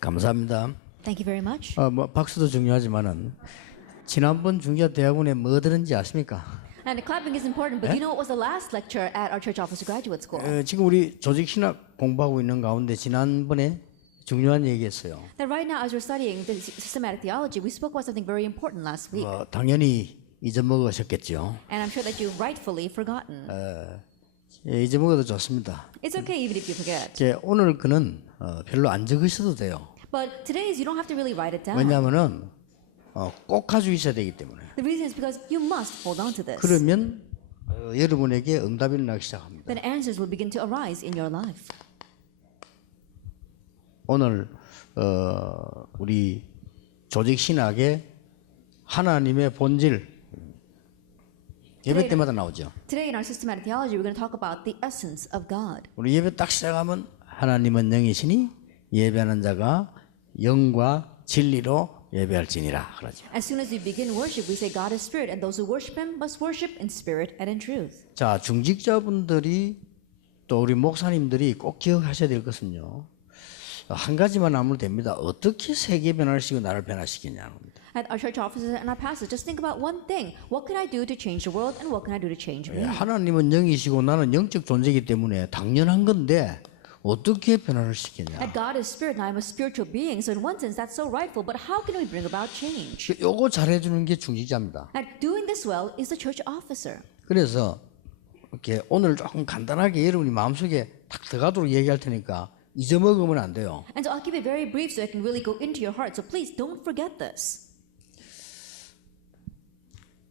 감사합니다. Thank you very much. 박수도 중요하지만은 지난번 중기대학원에 뭐 들은지 아십니까? And clapping is important, but you know what was the last lecture at our church officer graduate school? 지금 우리 조직 신학 공부하고 있는 가운데 지난번에 중요한 얘기했어요. That right now, as we're studying the systematic theology, we spoke about something very important last week. 당연히 잊어먹으셨겠죠. And I'm sure that you've rightfully forgotten. 잊어먹어도 좋습니다. It's okay even if you forget. 오늘 그는 별로 안 적으셔도 돼요. But today's, you don't have to really write it down. 왜냐하면은 꼭 가지고 있어야 되기 때문에. The reason is because you must hold on to this. 그러면 여러분에게 응답이 일어나기 시작합니다. Then answers will begin to arise in your life. 오늘 우리 조직 신학의 하나님의 본질 예배 때마다 나오죠. Today in our systematic theology, we're going to talk about the essence of God. 우리 예배 딱 시작하면 하나님은 영이시니 예배하는 자가 영과 진리로 예배할지니라 그러죠. As soon as we begin worship, we say God is spirit, and those who worship Him must worship in spirit and in truth. 자, 중직자분들이 또 우리 목사님들이 꼭 기억하셔야 될 것은요. 한 가지만 하면 됩니다. 어떻게 세계 변화를 시키고 나를 변화시키냐는 겁니다. At our church offices and our pastors, just think about one thing. What can I do to change the world, and what can I do to change me? 하나님은 영이시고 나는 영적 존재이기 때문에 당연한 건데 어떻게 변화를 시키냐. And God is spirit, and I am a spiritual being. So in one sense, that's so rightful. But how can we bring about change? 요거 잘해주는 게 중직자입니다. And doing this well is the church officer. 그래서 이렇게 오늘 조금 간단하게 여러분이 마음속에 탁 들어가도록 얘기할 테니까 잊어먹으면 안 돼요. And so I'll keep it very brief so it can really go into your heart. So please don't forget this.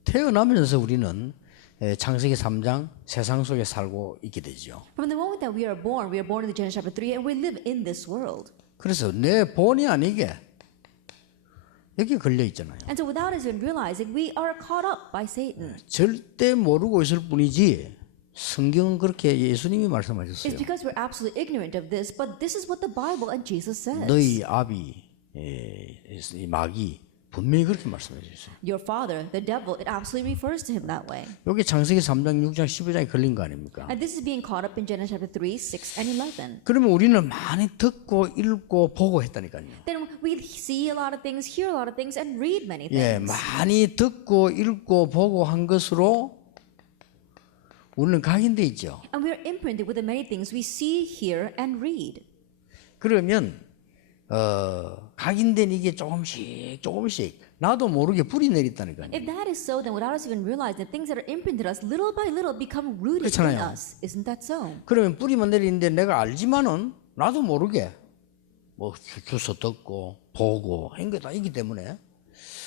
태어나면서 우리는 창세기 3장 세상 속에 살고 있게 되죠. From the moment that we are born in the Genesis chapter 3, and we live in this world. 그래서 내 본의 아니게 여기 걸려 있잖아요. And so without us even realizing, we are caught up by Satan. 절대 모르고 있을 뿐이지 성경은 그렇게 예수님이 말씀하셨어요. It's because we're absolutely ignorant of this, but this is what the Bible and Jesus says. 너희 아비 이 마귀 분명히 그렇게 말씀해 주셨어요. Your father, the devil, it absolutely refers to him that way. 여기 창세기 3장, 6장, 15장에 걸린 거 아닙니까? And this is being caught up in Genesis chapter 3, 6, and 11. 그러면 우리는 많이 듣고 읽고 보고 했다니까요. Then we see a lot of things, hear a lot of things, and read many things. 예, 많이 듣고 읽고 보고 한 것으로 우리는 각인돼 있죠. And we are imprinted with the many things we see, hear, and read. 그러면 각인된 이게 조금씩 나도 모르게 뿌리 내렸다니까요. If that is so, then without us even realizing, the things that are imprinted us little by little become rooted in 그렇잖아요. us. Isn't that so? 그러면 뿌리만 내리는데 내가 알지만은 나도 모르게 뭐 주워 듣고 보고 한 게 다 있기 때문에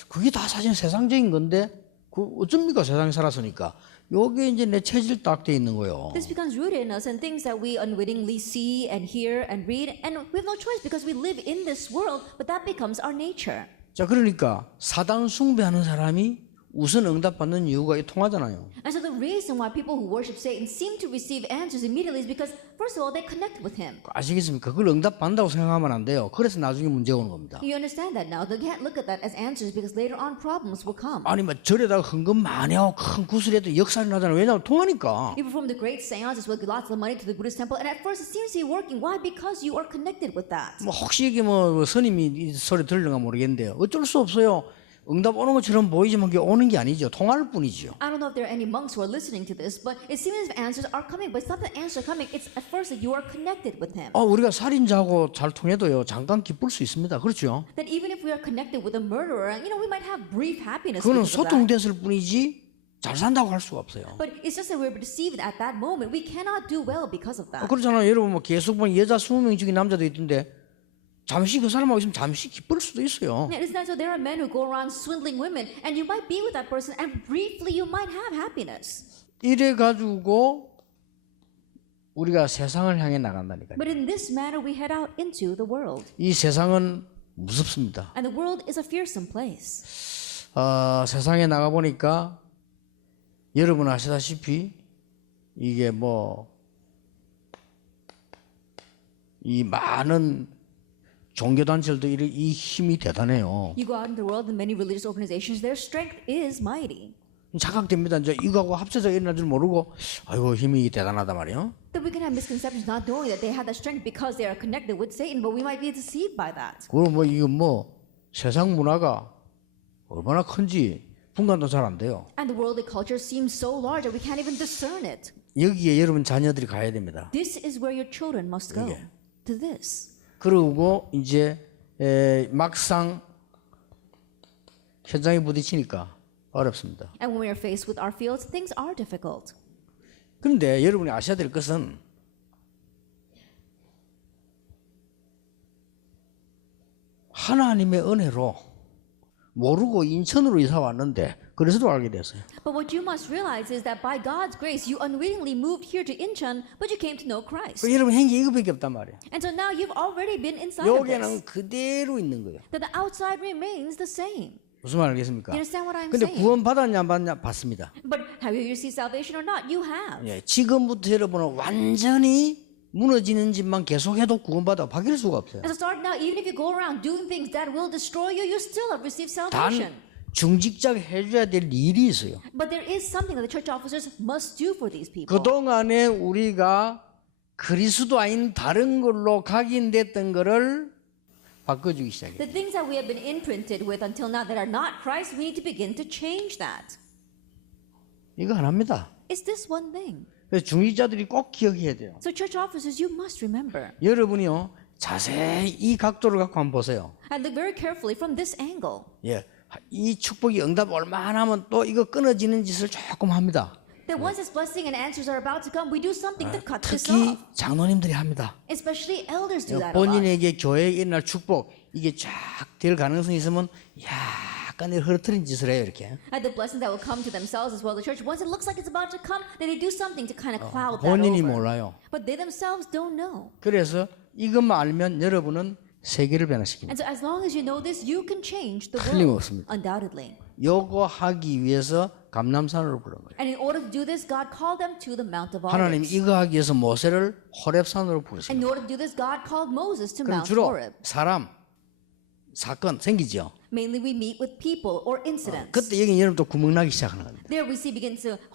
그게 다 사실 세상적인 건데 그 어쩝니까 세상에 살았으니까 여기에 이제 내 체질 딱 돼 있는 거예요. This becomes rooted in us and things that we unwittingly see and hear and read, and we have no choice because we live in this world, but that becomes our nature. 자, 그러니까 사단 숭배하는 사람이 우선 응답받는 이유가 통하잖아요. And so the reason why people who worship Satan seem to receive answers immediately is because, first of all, they connect with him. 아시겠습니까? 그걸 응답받는다고 생각하면 안 돼요. 그래서 나중에 문제가 오는 겁니다. You understand that now? They can't look at that as answers because later on problems will come. 아니 뭐 절에다가 헌금 많이 하고 큰 구슬해도 역사를 나잖아요. 왜냐하면 통하니까. You perform the great seances with lots of money to the Buddhist temple, and at first it seems to be working. Why? Because you are connected with that. 뭐 혹시 이게 뭐 스님이 이 소리 들을는가 모르겠는데요. 어쩔 수 없어요. 응답 오는 것처럼 보이지만 그게 오는 게 아니죠. 통할 뿐이죠. I don't know if there are any monks who are listening to this, but it seems as if answers are coming, but it's not that answers are coming. It's at first that you are connected with him. 우리가 살인자하고 잘 통해도요. 잠깐 기쁠 수 있습니다. 그렇죠? That even if we are connected with a murderer, we might have brief happiness 그거는 because of that. 소통됐을 뿐이지 잘 산다고 할 수가 없어요. But it's just that we're deceived at that moment. We cannot do well because of that. 그렇잖아요. 여러분 뭐 계속 보면 여자 20명 중에 남자도 있던데 잠시 그 사람하고 있으면 잠시 기쁠 수도 있어요. Yeah, isn't that so? There are men who go around swindling women, and you might be with that person, and briefly you might have happiness. 이래 가지고 우리가 세상을 향해 나간다니까요. But in this manner, we head out into the world. 이 세상은 무섭습니다. And the world is a fearsome place. 세상에 나가 보니까 여러분 아시다시피 이게 뭐 이 많은 종교단체들도 이 힘이 대단해요. You go out in the world, and many religious organizations, their strength is mighty. 착각됩니다. 이제 이거하고 합쳐서 일어날 줄 모르고 아이고 힘이 대단하다 말이에요. That we can have misconceptions not knowing that they have that strength because they are connected with Satan, but we might be deceived by that. 그럼 뭐 이거 뭐 세상 문화가 얼마나 큰지 분간도 잘 안 돼요. And the worldly culture seems so large that we can't even discern it. 여기에 여러분 자녀들이 가야 됩니다. This is where your children must go. 이게. To this. 그러고 이제 막상 현장에 부딪히니까 어렵습니다. And when we are faced with our fields, things are difficult. 그런데 여러분이 아셔야 될 것은 하나님의 은혜로 모르고 인천으로 이사 왔는데 그래서도 알게 됐어요. But what you must realize is that by God's grace, you unwittingly moved here to Incheon, but you came to know Christ. 여러분 행기 이거밖에 없단 말이에요. And so now you've already been inside of this. 여기는 그대로 있는 거예요. That the outside remains the same. 무슨 말 알겠습니까? You understand what I'm 근데 saying? 구원 받았냐 안 받냐 받습니다. But have you received salvation or not? You have. 예, 지금부터 여러분은 완전히 무너지는 짓만 계속해도 구원받아 바뀔 수가 없어요. And so start now, even if you go around doing things that will destroy you, you still have received salvation. 단 중직자가 해줘야 될 일이 있어요. But there is something that the church officers must do for these people. 그동안에 우리가 그리스도 아닌 다른 걸로 각인됐던 거를 바꿔주기 시작해요. The things that we have been imprinted with until now that are not Christ, we need to begin to change that. 이거 하나입니다. It's this one thing. 그래서 중직자들이 꼭 기억해야 돼요. So church officers, you must remember. 여러분이요 자세히 이 각도를 갖고 한번 보세요. And look very carefully from this angle. 예, 이 축복이 응답 얼마나 하면 또 이거 끊어지는 짓을 조금 합니다. That once this blessing and answers are about to come, we do something to cut this 특히 off. 장로님들이 합니다. Especially elders do that a lot. 본인에게 교회에 일어날 축복 이게 쫙 될 가능성이 있으면 약간 흐트린 짓을 해요 이렇게. And the blessing that will come to themselves as well. The church, once it looks like it's about to come, then they do something to kind of cloud that 본인이 over. 몰라요. But they themselves don't know. 그래서 이것만 알면 여러분은 세계를 변화시킵니다. And so as long as you know this, you can change the 틀림없습니다. world. Undoubtedly. 요거 하기 위해서 감람산으로 부른 거예요. And in order to do this, God called them to the Mount of 하나님 Olives. 이거 하기 위해서 모세를 호렙산으로 부르셨어요. In order to do this, God called Moses to 그럼 Mount 주로 Horeb. 사람, 사건 생기죠. Mainly we meet with people or incidents. 그때 여기 여러분 또 구멍 나기 시작하는 겁니다. There we see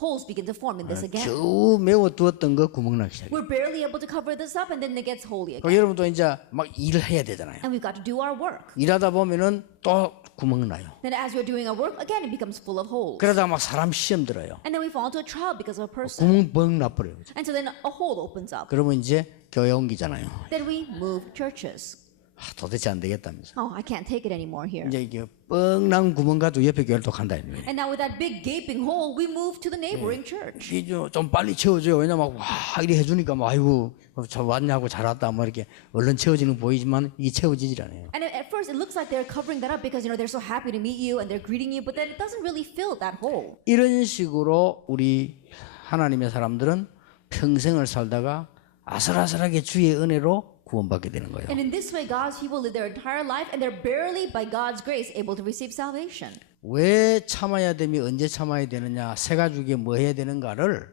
holes begin to form in this again. 쭉 메워두었던 거 구멍 나기 시작해요. We're barely able to cover this up and then it gets holy 그 again. 여러분도 이제 막 일을 해야 되잖아요. And we've got to do our work. 일하다 보면은 또 구멍 나요. Then as we're doing our work, again it becomes full of holes. 그러다 막 사람 시험 들어요. And then we fall into a trial because of a person. 구멍 뻥 나버려요. And so then a hole opens up. 그러면 이제 교회 옮기잖아요. Then we move churches. 도대체 안 되겠다면서. Oh, I can't take it anymore here. 이제 이게 뻥난 구멍 가도 옆에 교회를 또 간다 이거예요. And now with that big gaping hole, we move to the neighboring church. 이제 좀 빨리 채워줘요. 왜냐면 와 이래 해주니까 막 아이고 저 왔냐고 잘 왔다 뭐 이렇게 얼른 채워지는 거 보이지만 이게 채워지질 않아요. And at first it looks like they're covering that up because they're so happy to meet you and they're greeting you, but then it doesn't really fill that hole. 이런 식으로 우리 하나님의 사람들은 평생을 살다가 아슬아슬하게 주의 은혜로 구원받게 되는 거예요. And in this way, God's people live their entire life and they're barely, by God's grace, able to receive salvation. 왜 참아야 되며 언제 참아야 되느냐, 새 가죽에 뭐 해야 되는가를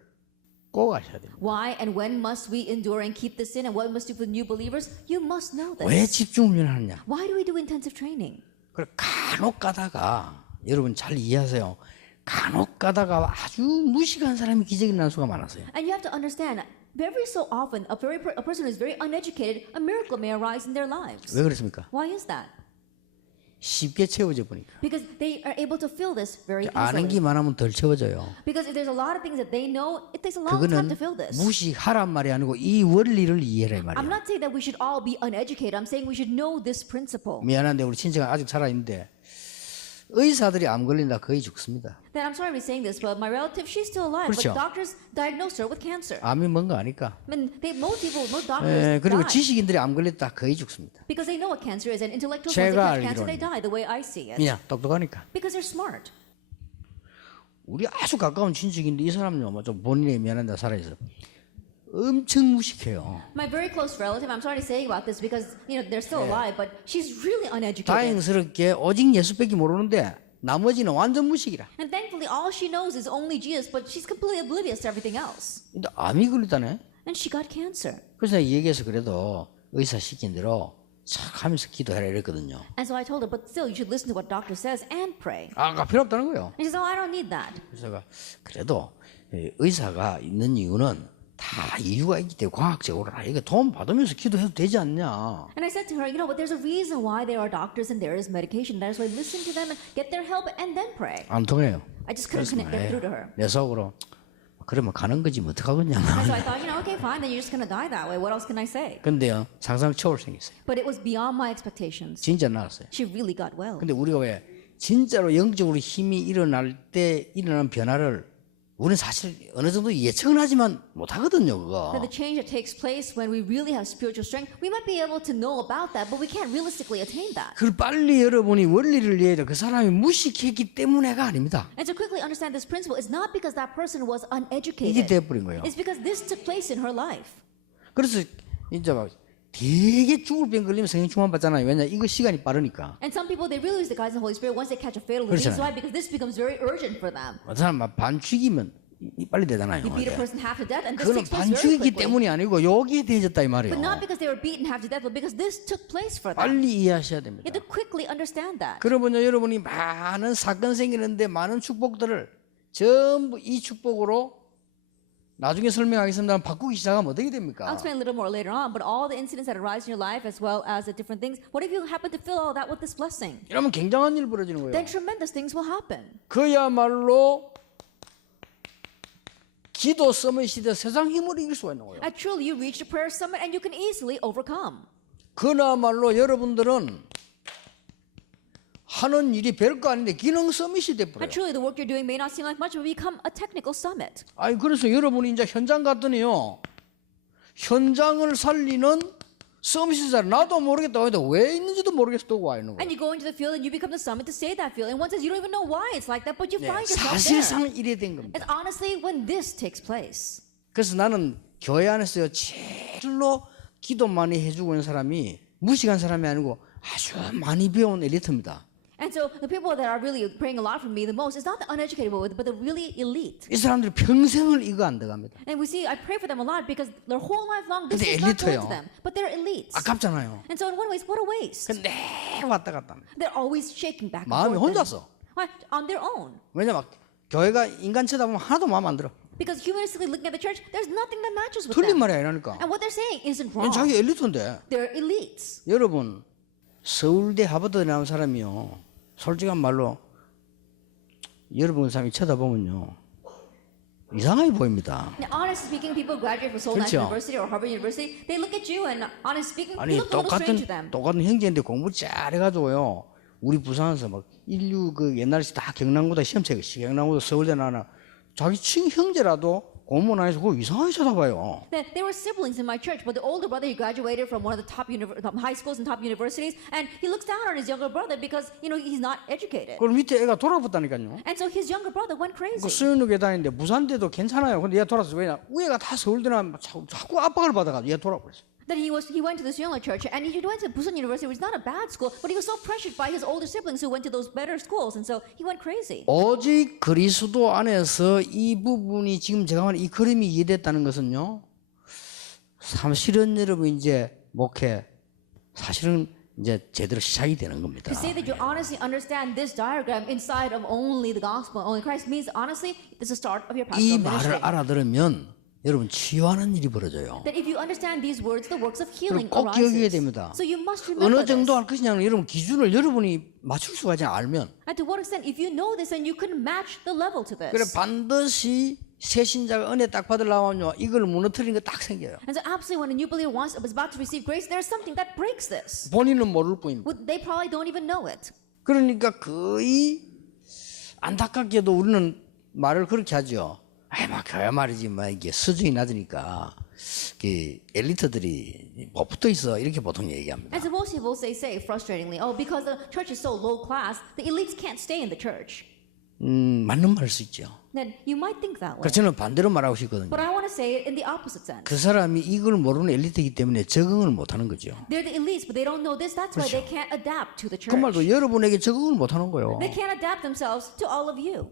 꼭 아셔야 됩니다. Why and when must we endure and keep this in and what must we do for new believers? You must know this. 왜 집중훈련을 하느냐? Why do we do intensive training? 그걸 간혹 가다가 여러분 잘 이해하세요. 간혹 가다가 아주 무식한 사람이 기적이 난 수가 많았어요. And you have to understand, very so often, a person who is very uneducated, a miracle may arise in their lives. 왜 그렇습니까? Why is that? 쉽게 채워져 보니까. Because they are able to fill this very 아는 easily. 게만 하면 덜 채워져요. Because if there's a lot of things that they know, it takes a long time 그거는 to fill this. 무시하란 말이 아니고 이 원리를 이해해 I'm 말이야. not saying that we should all be uneducated. I'm saying we should know this principle. 미안한데 우리 친척은 아직 살아있는데 의사들이 암 걸린다 거의 죽습니다. Then I'm sorry to be saying this, but my relative, she's still alive, 그렇죠. but doctors diagnosed her with cancer. 암이 뭔가 아니까. I mean, most doctors 그리고 die 지식인들이 암 걸렸다 거의 죽습니다. because they know what cancer is, and intellectuals, once they 제가 catch cancer, they 알기로는. die. The way I see it, 그냥 똑똑하니까. because they're smart. 우리 아주 가까운 친척인데 이 사람요, 뭐좀 본인이 미안한데 살아있어. 엄청 무식해요. My very close relative, I'm sorry to say about this because they're still alive, but she's really uneducated. 다행스럽게 오직 예수밖에 모르는데 나머지는 완전 무식이라. And thankfully, all she knows is only Jesus, but she's completely oblivious to everything else. 근데 암이 걸렸다네. And she got cancer. 그래서 내가 얘기해서 그래도 의사 시킨 대로 착 하면서 기도해라 이랬거든요. And so I told her, but still, you should listen to what doctor says and pray. 아까 필요 없다는 거예요. And she said, oh, I don't need that. 그래서 제가 그래도 의사가 있는 이유는 다 이유가 있기 때문에 과학적으로 이게 도움 받으면서 기도해도 되지 않냐. And I said to her, you know, but there's a reason why there are doctors and there is medication. That is why listen to them and get their help and then pray. 안 통해요. I just couldn't get through to her. 내 속으로 그러면 가는 거지 뭐 어떡하겠냐. And so I thought, you know, okay, fine, then you're just going to die that way. What else can I say? 근데요 상상 초월 생겼어요. But it was beyond my expectations. 진짜 나았어요. She really got well. 근데 우리가 왜 진짜로 영적으로 힘이 일어날 때 일어나는 변화를 우리는 사실 어느 정도 예측은 하지만 못하거든요 그거. That the change that takes place when we really have spiritual strength, we might be able to know about that, but we can't realistically attain that. 그걸 빨리 여러분이 원리를 이해해야 그 사람이 무식했기 때문에가 아닙니다. And to quickly understand this principle, it's not because that person was 이게 uneducated. 돼버린 거예요. It's because this took place in her life. 그래서 이제 막 되게 죽을 병 걸리면 성령 충만 받잖아요. 왜냐 이거 시간이 빠르니까. And some people, they really lose the guidance of the Holy Spirit once they catch a fatal disease. 그렇잖아요. Why? Because this becomes very urgent for them. 어떤 사람 반 죽이면 빨리 되잖아요. You beat a 이게. person half to death, and this 그거는 takes place 반 very 죽이기 quickly. 때문이 아니고 여기에 대해졌다 이 말이에요. But not because they were beaten half to death, but because this took place for them. 빨리 이해하셔야 You 됩니다. have to quickly understand that. 그러면요 여러분이 많은 사건 생기는데 많은 축복들을 전부 이 축복으로 나중에 설명하겠습니다만 바꾸기 시작하면 어떻게 됩니까? I'll explain a little more later on, but all the incidents that arise in your life as well as the different things, what if you happen to fill all that with this blessing? 이러면 굉장한 일이 벌어지는 거예요. Then tremendous things will happen. 그야말로 기도 서밋 시대 세상 힘을 이길 수가 있는 거예요. And truly, you reach the prayer summit and you can easily overcome. 그나말로 여러분들은 하는 일이 별거 아닌데 기능 서밋이 돼버려요. And truly, the work you're doing may not seem like much, but become a technical summit. 아니 그래서 여러분이 이제 현장 갔더니요 현장을 살리는 서밋이잖아요. 나도 모르겠다. 근데 왜 있는지도 모르겠어 또 와 있는 거예요. And you go into the field and you become the summit to save that field. And one says you don't even know why it's like that, but you 네, find yourself there. 사실상 이래 된 겁니다. It's honestly when this takes place. 그래서 나는 교회 안에서요 제일로 기도 많이 해주고 있는 사람이 무식한 사람이 아니고 아주 많이 배운 엘리트입니다. And so the people that are really praying a lot for me the most is not the uneducated, but the really elite. 이 사람들이 평생을 이거 안 들어갑니다. And we see, I pray for them a lot because their whole life long, this 근데 is not going 엘리트예요. to them. But they're elites. 아깝잖아요. And so in one way, what a waste. 근데 왔다 갔다 합니다. They're always shaking back and 마음이 forth. 혼자서. Why? On their own. 왜냐면 교회가 인간 쳐다보면 하나도 마음 안 들어. Because humanistically looking at the church, there's nothing that matches with 틀린 them. 말이 아니라니까. And what they're saying isn't wrong. 자기 엘리트인데. They're elites. 여러분 서울대 하버드 나온 사람이요. 솔직한 말로 여러분 사람이 쳐다보면요 이상하게 보입니다. Now, honestly speaking, people who graduate from Seoul National 그렇죠. University or Harvard University, they look at you and honestly speaking, 아니 you look a little strange to them. 똑같은 형제인데 공부 잘해가지고요. 우리 부산에서 막 인류 그 옛날에 다 경남고다 시험 치고 경남고도 서울대 나나 자기 친 형제라도 공무원 안에서 그거 이상하게 쳐다봐요. They were siblings in my church, but the older brother, he graduated from one of the top high schools and top universities, and he looks down on his younger brother because, you know, he's not educated. 그럼 밑에 애가 돌아붙다니까요. And so his younger brother went 그 crazy. 수영역에 다니는데 부산대도 괜찮아요. 근데 얘 돌아서 왜냐? 위에가 다 서울대 나면 자꾸 압박을 받아가지고 얘 돌아버렸어. That he went to the Seoul Church, and he went to Busan University, which is not a bad school, but he was so pressured by his older siblings who went to those better schools, and so he went crazy. 오직 그리스도 안에서 이 부분이 지금 제가 말한 이 그림이 이해됐다는 것은요. 사실은 여러분 이제 목회 사실은 이제 제대로 시작이 되는 겁니다. To say that you honestly understand this diagram inside of only the gospel, only Christ, means honestly, it's the start of your 이 pastoral 말을 ministry. 알아들으면 여러분 치유하는 일이 벌어져요. That if you understand these words, the works of healing 꼭 기억해야 arises. 됩니다. So you must remember 어느 정도 this. 할 것이냐는 여러분 기준을 여러분이 맞출 수가 있지 알면 And to what extent, if you know this, then you can match the level to 그래 this. 반드시 새 신자가 은혜 딱 받으려면요 이걸 무너뜨리는 거 딱 생겨요. And so absolutely when a new believer is about to receive grace, there's something that breaks this. 본인은 모를 뿐입니다. They probably don't even know it. 그러니까 거의 안타깝게도 우리는 말을 그렇게 하죠. 아이 막 교회 말이지 뭐 이게 수준이 낮으니까 그 엘리트들이 못 붙어 있어 이렇게 보통 얘기합니다. And so most people say frustratingly, oh, because the church is so low class, the elites can't stay in the church. 맞는 말일 수 있죠. Then you might think that way. 그래서 저는 반대로 말하고 싶거든요. But I want to say it in the opposite sense. 그 사람이 이걸 모르는 엘리트이기 때문에 적응을 못하는 거죠. They're the elites, but they don't know this. That's why they can't adapt to the 그 church. 말도 여러분에게 적응을 못하는 거예요. They can't adapt themselves to all of you.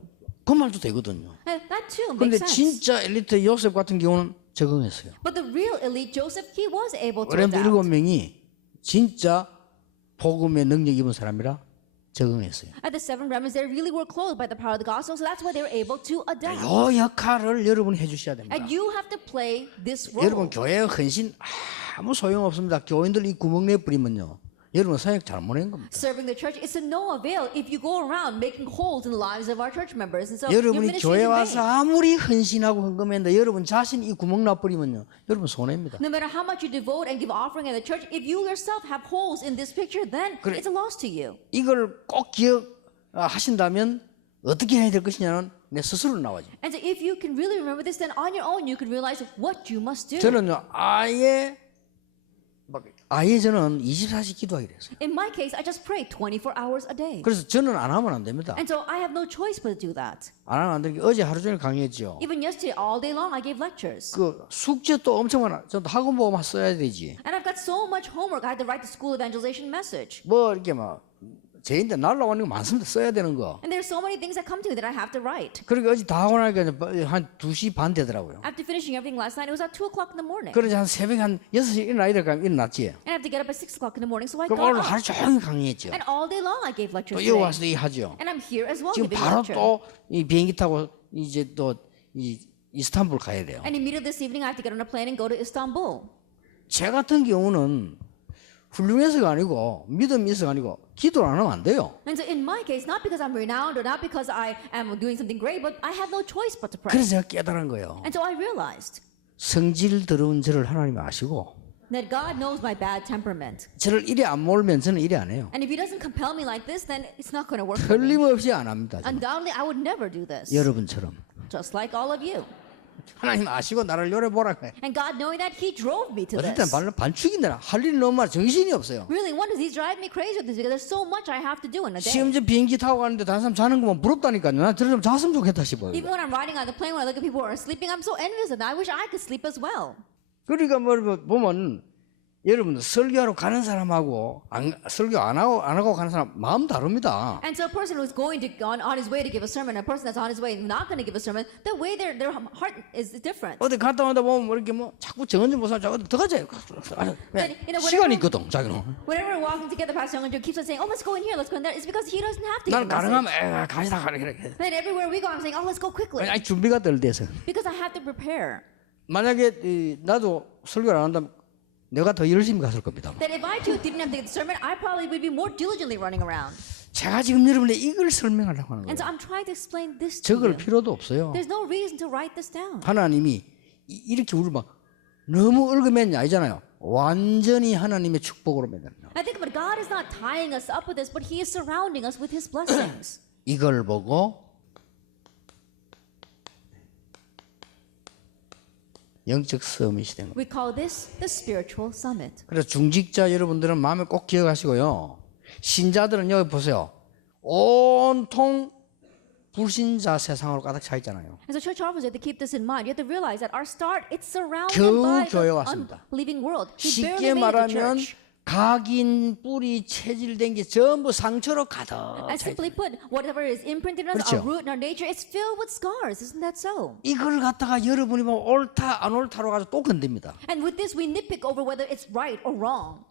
그 말도 되거든요. And that too 그런데 makes sense. 진짜 엘리트 요셉 같은 경우는 적응했어요. But the real elite Joseph, he was able to 어렘도 adapt. 7명이 진짜 복음의 능력 입은 사람이라 적응했어요. At the seven remnants, they really were clothed by the power of the gospel, so that's why they were able to adapt. 이 역할을 여러분이 해주셔야 됩니다. And you have to play this role. 여러분 교회의 헌신 아무 소용 없습니다. 교인들 이 구멍 내 뿌리면요, 여러분 사역 잘못한 겁니다. Serving the church is of no avail if you go around making holes in the lives of our church members. And so your 여러분이 ministry 교회 is in 와서 vain. 아무리 헌신하고 헌금했는데 여러분 자신 이 구멍 나 뿌리면요, 여러분 손해입니다. No matter how much you devote and give offering at the church, if you yourself have holes in this picture, then 그래. it's a loss to you. 이걸 꼭 기억하신다면 어떻게 해야 될 것이냐는 내 스스로 나와죠. And so if you can really remember this, then on your own you can realize what you must do. 저는요 아예 저는 24시 기도하기로 했어요. In my case, I just pray 24 hours a day. 그래서 저는 안 하면 안 됩니다. And so I have no choice but to do that. 안 하면 안 되는 게 어제 하루 종일 강의했죠. Even yesterday, all day long, I gave lectures. 그 숙제 또 엄청 많아. 저도 학원 보고만 써야 되지. And I've got so much homework. I had to write the school evangelization message. 뭐 이렇게 막 제인데 날라오는 거 많습니다. 써야 되는 거. And there's so many things that come to me that I have to write. 그러니까 어제 다 하고 나니까 한 2시 반 되더라고요. After finishing everything last night, it was at 2 o'clock in the morning. 그래서 한 새벽 한 6시 일어나야 될까 일어났지. And I have to get up at 6 o'clock in the morning, so I 그럼 got 오늘 up. 하루 종일 강의했죠. And all day long, I gave lectures 또 여기 today. 와서 이 하죠. And I'm here as well 지금 giving 바로 lecture. 또 이 비행기 타고 이제 또 이 이스탄불 가야 돼요. And immediately this evening, I have to get on a plane and go to Istanbul. 제 같은 경우는 훌륭해서가 아니고 믿음이 있어가 아니고 기도를 안 하면 안 돼요. And so in my case, not because I'm renowned or not because I am doing something great, but I have no choice but to pray. 그래서 제가 깨달은 거예요. And so I realized 성질 더러운 저를 하나님이 아시고 that God knows my bad temperament. 저를 이래 안 몰면 저는 이래 안 해요. And if He doesn't compel me like this, then it's not going to work for me. 틀림없이 안 합니다. 저는. Undoubtedly, I would never do this. 여러분처럼 Just like all of you. 하나님 아시고 나를 요래 보라고 해. And God knowing that He drove me to 어떨 땐 this. 반축인데 할 일이 너무 많아 정신이 없어요. Really, one is He's driving me crazy with this because there's so much I have to do in a day. 심지어 비행기 타고 가는데 다른 사람 자는 거만 부럽다니까요. 나 저런 좀 잤으면 좋겠다 싶어요. Even when I'm riding on the plane, when I look at people who are sleeping, I'm so envious of them. I wish I could sleep as well. 그러니까 뭐 보면 여러분 설교하러 가는 사람하고 설교 안 하고 가는 사람 마음 다릅니다. And so a person who's going to on his way to give a sermon, a person that's on his way not going to give a sermon, the way their heart is different. 어디 갔다 온다 보면 뭐 이렇게 뭐 자꾸 정언 좀 보사 자꾸 더 가자. 시간이 있거든 자기는. Whenever we're walking together, Pastor Young keeps on saying, "Oh, let's go in here, let's go in there." It's because he doesn't have to give 나는 a 가능하면 message. 가시다 가래 그래. Then everywhere we go, I'm saying, "Oh, let's go quickly," 아니 준비가 덜 돼서. because I have to prepare. 만약에 나도 설교를 안 한다면 내가 더 열심히 갔을 겁니다. That if I too didn't have to give the sermon, I probably would be more diligently running around. 제가 지금 여러분의 이걸 설명하려고 하는 And so 거예요. I'm trying to explain this to 적을 you. 필요도 없어요. There's no reason to write this down. 하나님이 이렇게 우리를 막 너무 얽어맸냐 아니잖아요. 완전히 하나님의 축복으로 맺었냐. I think, but God is not tying us up with this, but He is surrounding us with His blessings. 이걸 보고 영적 서밋이 된 거예요. We call this the spiritual summit. 그래서 중직자 여러분들은 마음에 꼭 기억하시고요. 신자들은 여기 보세요. 온통 불신자 세상으로 가득 차 있잖아요. And so church officers have to keep this in mind. You have to realize that our start, it's surrounded 겨우 by 교회 the 왔습니다. unbelieving world. We 쉽게 barely made it to 말하면 church. 각인 뿌리 체질된 게 전부 상처로 가득 And 차 simply 있어요. put, whatever is imprinted in us, 그렇죠. our root and our nature, it's filled with scars. Isn't that so? 이걸 갖다가 여러분이 뭐 옳다 안 옳다로 가지고 또 건듭니다. And with this, we nitpick over whether it's right or wrong.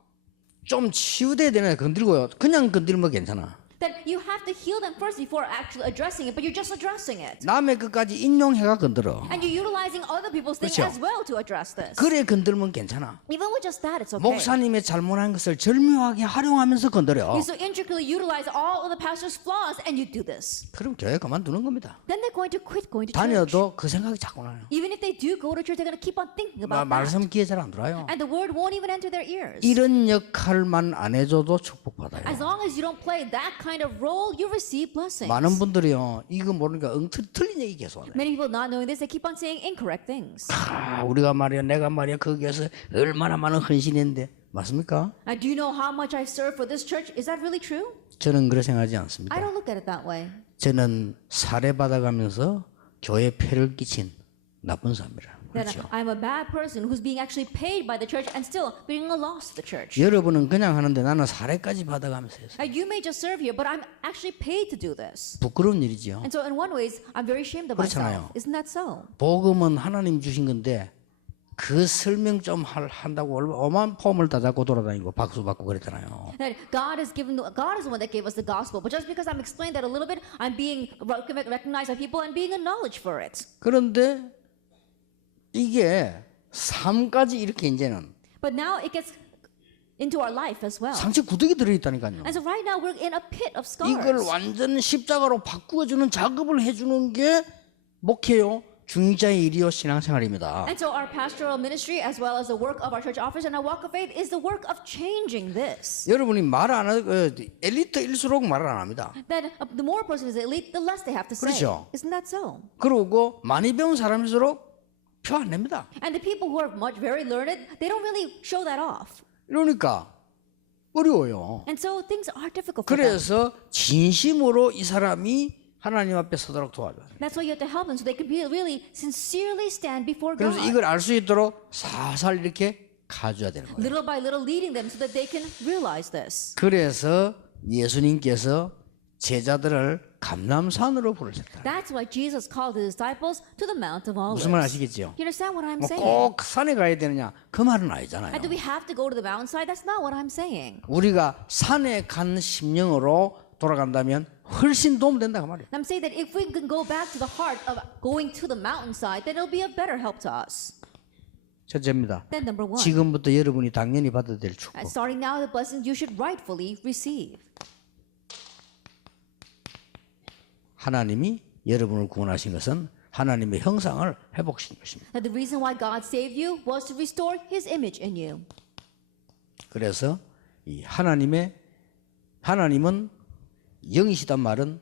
좀 치유돼야 되네 건들고요. 그냥 건들면 괜찮아. That you have to heal them first before actually addressing it, but you're just addressing it. 남의 것까지 인용해가 건들어. And you're utilizing other people's things 그렇죠. as well to address this. 그래 건들면 괜찮아. Even with just that, it's okay. 목사님의 잘못한 것을 절묘하게 활용하면서 건드려. You so intricately utilize all of the pastor's flaws, and you do this. 그럼 교회 그만두는 겁니다. Then they're going to quit going to church. 다녀도 그 생각이 자꾸 나요. Even if they do go to church, they're going to keep on thinking about that. 말씀 귀에 잘 안 들어요. And the word won't even enter their ears. 이런 역할만 안 해줘도 축복받아요. As long as you don't play that kind of role, you receive blessings. 많은 분들이요 이거 모르니까 틀린 얘기 계속 하네. Many people not knowing this, they keep on saying incorrect things. 우리가 말이야 내가 말이야 거기에서 얼마나 많은 헌신했는데 맞습니까? Do you know how much I serve for this church? Is that really true? 저는 그렇게 생각하지 않습니다. I don't look at it that way. 저는 사례받아가면서 교회에 폐를 끼친 나쁜 사람이라. That 그렇죠. I'm a bad person who's being actually paid by the church and still bringing a loss to the church. 여러분은 그냥 하는데 나는 사례까지 받아가면서 했어요. You may just serve here, but I'm actually paid to do this. 부끄러운 일이죠. And so in one ways, I'm very ashamed of 그렇잖아요. myself. Isn't that so? 복음은 하나님 주신 건데 그 설명 좀 한다고 어마어마한 폼을 다 잡고 돌아다니고 박수 받고 그랬잖아요. That God is the one that gave us the gospel. But just because I'm explaining that a little bit, I'm being recognized by people and being acknowledged for it. 그런데 이게 삶까지 이렇게 이제는 But now it gets into our life as well. 상처 구덩이 들어있다니까요. And so right now we're in a pit of 이걸 scars. 완전 십자가로 바꾸어주는 작업을 해주는 게 목회요 중직자의 일이요 신앙생활입니다. And so our pastoral ministry, as well as the work of our church office and our walk of faith, is the work of changing this. 여러분이 말 안 하고 엘리트일수록 말을 안 합니다. That the more a person is elite, the less they have to say. 그렇죠. Isn't that so? 그러고 많이 배운 사람일수록 표 안 냅니다. And the people who are very learned, they don't really show that off. 이러니까 어려워요. And so things are difficult for them. 그래서 진심으로 이 사람이 하나님 앞에 서도록 도와줘요. That's why you have to help them so they can really sincerely stand before 그래서 God. 이걸 알 수 있도록 살살 이렇게 가져야 되는 거예요. Little by little leading them so that they can realize this. 그래서 예수님께서 제자들을 감람산으로 부르셨다. That's why Jesus called his disciples to the Mount of Olives. 무슨 말 아시겠죠? You understand what I'm saying? 꼭 산에 가야 되느냐? 그 말은 아니잖아요. And do we have to go to the mountainside? That's not what I'm saying. 우리가 산에 간 심령으로 돌아간다면 훨씬 도움된다 그 말이에요. I'm saying that if we can go back to the heart of going to the mountainside, then it'll be a better help to us. 첫째입니다. Then number one, 지금부터 여러분이 당연히 받아야 될 축복. starting now, the blessings you should rightfully receive. 하나님이 여러분을 구원하신 것은 하나님의 형상을 회복시킨 것입니다. That the reason why God saved you was to restore His image in you. 그래서 이 하나님은 영이시단 말은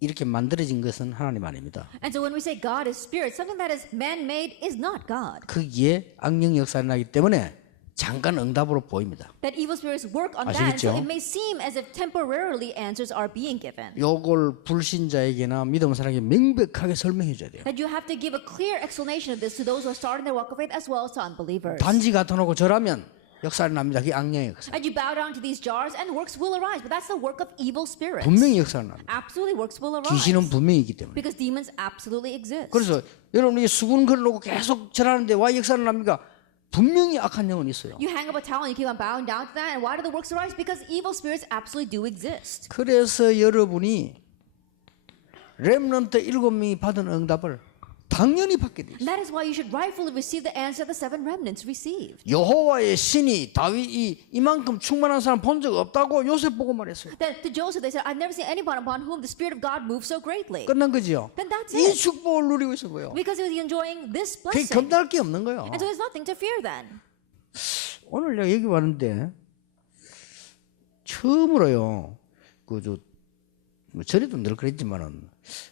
이렇게 만들어진 것은 하나님 아닙니다. And so when we say God is spirit, something that is man-made is not God. 거기에 악령 역사가 나기 때문에 잠깐 응답으로 보입니다. That evil spirits work on that, 아시겠죠? so it may seem as if temporarily answers are being given. 요걸 불신자에게나 믿음 사람에게 명백하게 설명해 줘야 돼요. That you have to give a clear explanation of this to those who are starting their walk of faith as well as to unbelievers. 단지 갖다 놓고 절하면 역사를 납니다. 그게 악령의 역사. And you bow down to these jars and works will arise, but that's the work of evil spirits. 분명히 역사를 납니다. Absolutely works will arise. 귀신은 분명히 있기 때문에. Because demons absolutely exist. 그래서 여러분이 수군 걸어놓고 계속 절하는데 왜 역사를 납니까? 분명히 악한 영은 있어요. You hang up a towel and you keep on bowing down to that, and why do the works arise? Because evil spirits absolutely do exist. 그래서 여러분이 렘넌트 7명이 받은 응답을 당연히 받게 돼 있어요. And that is why you should rightfully receive the answer the seven remnants received. 여호와의 신이 다윗이 이만큼 충만한 사람 본 적 없다고 요셉 보고 말했어요. That to Joseph they said, I've never seen anyone upon whom the Spirit of God moves so greatly. 끝난 거지요. Then that's 이 it. 축복을 누리고 있는 거예요. Because he was enjoying this 그게 blessing. 겁날 게 없는 거예요. And so there's nothing to fear then. 오늘 내가 여기 왔는데 처음으로요. 전에도 늘 그랬지만은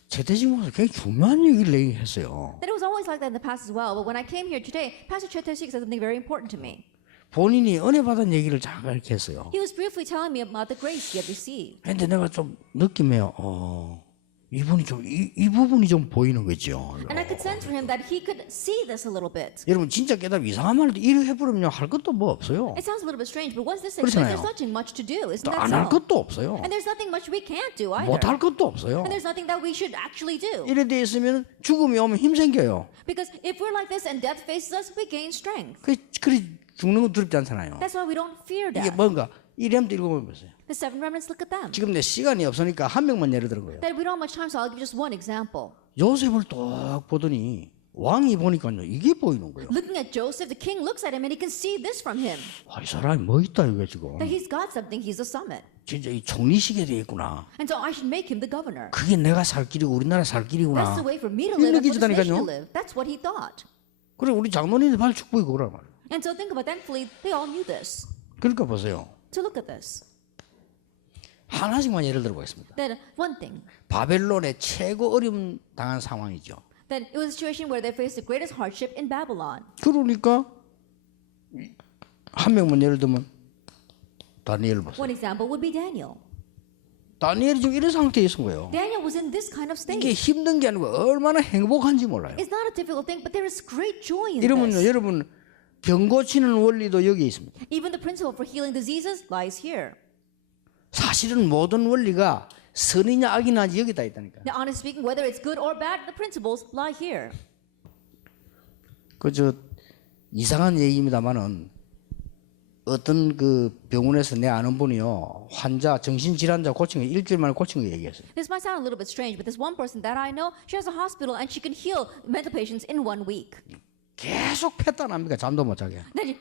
최태식 목사 굉장히 중요한 얘기를 얘기했어요. That it was always like that in the past as well. But when I came here today, Pastor Chet Teshik said something very important to me. 본인이 은혜 받은 얘기를 잠깐 이렇게 했어요. He was briefly telling me about the grace he had received. 근데 내가 좀 느낌에요. 이분이 좀 이 부분이 좀 보이는 거죠. And I could sense for him that he could see this a little bit. 여러분 진짜 깨달으면 이상한 말도 이래 해버리면 할 것도 뭐 없어요. It sounds a little bit strange, but once this 그렇잖아요. explained, there's nothing much to do, isn't that 안 할 so? 것도 없어요. And there's nothing much we can't do either. 못 할 것도 없어요. And there's nothing that we should actually do. 이래 돼 있으면 죽음이 오면 힘 생겨요. Because if we're like this and death faces us, we gain strength. 그래 죽는 건 두렵지 않잖아요. That's why we don't fear 이게 death. 뭔가 이 렘도 읽어보면 보세요. The seven remnants, look at them. 지금 내 시간이 없으니까 한 명만 예를 들은 거예요. That we don't have much time, so I'll give you just one example. 요셉을 딱 보더니 왕이 보니까요 이게 보이는 거예요. Looking at Joseph, the king looks at him and he can see this from him. 이 사람이 뭐 있다 이게 지금. That he's got something, he's a summit. 진짜 이 총리식에 돼 있구나. And so I should make him the governor. 그게 내가 살 길이고 우리나라 살 That's 길이구나. the way for me to live and for this nation 느끼지다니까요. to live. That's what he thought. 그래 우리 장로님들 발 축복이 그거란 말이에요. And so think about, thankfully, they all knew this. 그러니까 보세요. So look at this. 하나씩만 예를 들어보겠습니다. That one thing, 바벨론의 최고 어려움 당한 상황이죠. that it was a situation where they faced the greatest hardship in Babylon. 그러니까 한 명만 예를 들면 다니엘 보세요. One example would be Daniel. 다니엘이 지금 이런 상태에 있은 거예요. Daniel was in this kind of 이게 state. 힘든 게 아니고 얼마나 행복한지 몰라요. It's not a difficult thing, but there is great joy in 이러면요, this. 여러분 병 고치는 원리도 여기에 있습니다. Even the principle for healing diseases lies here. 사실은 모든 원리가 선이냐 악이냐 여기다 있다니까. Now, honestly speaking, whether it's good or bad, the principles lie here. 그저 이상한 얘기입니다만은 어떤 그 병원에서 내 아는 분이요 환자 정신질환자 고친 거 일주일 만에 고친 거 얘기했어요. This might sound a little bit strange, but this one person that I know, she has a hospital and she can heal mental patients in 1 week. 계속 패단합니까 잠도 못 자게. Then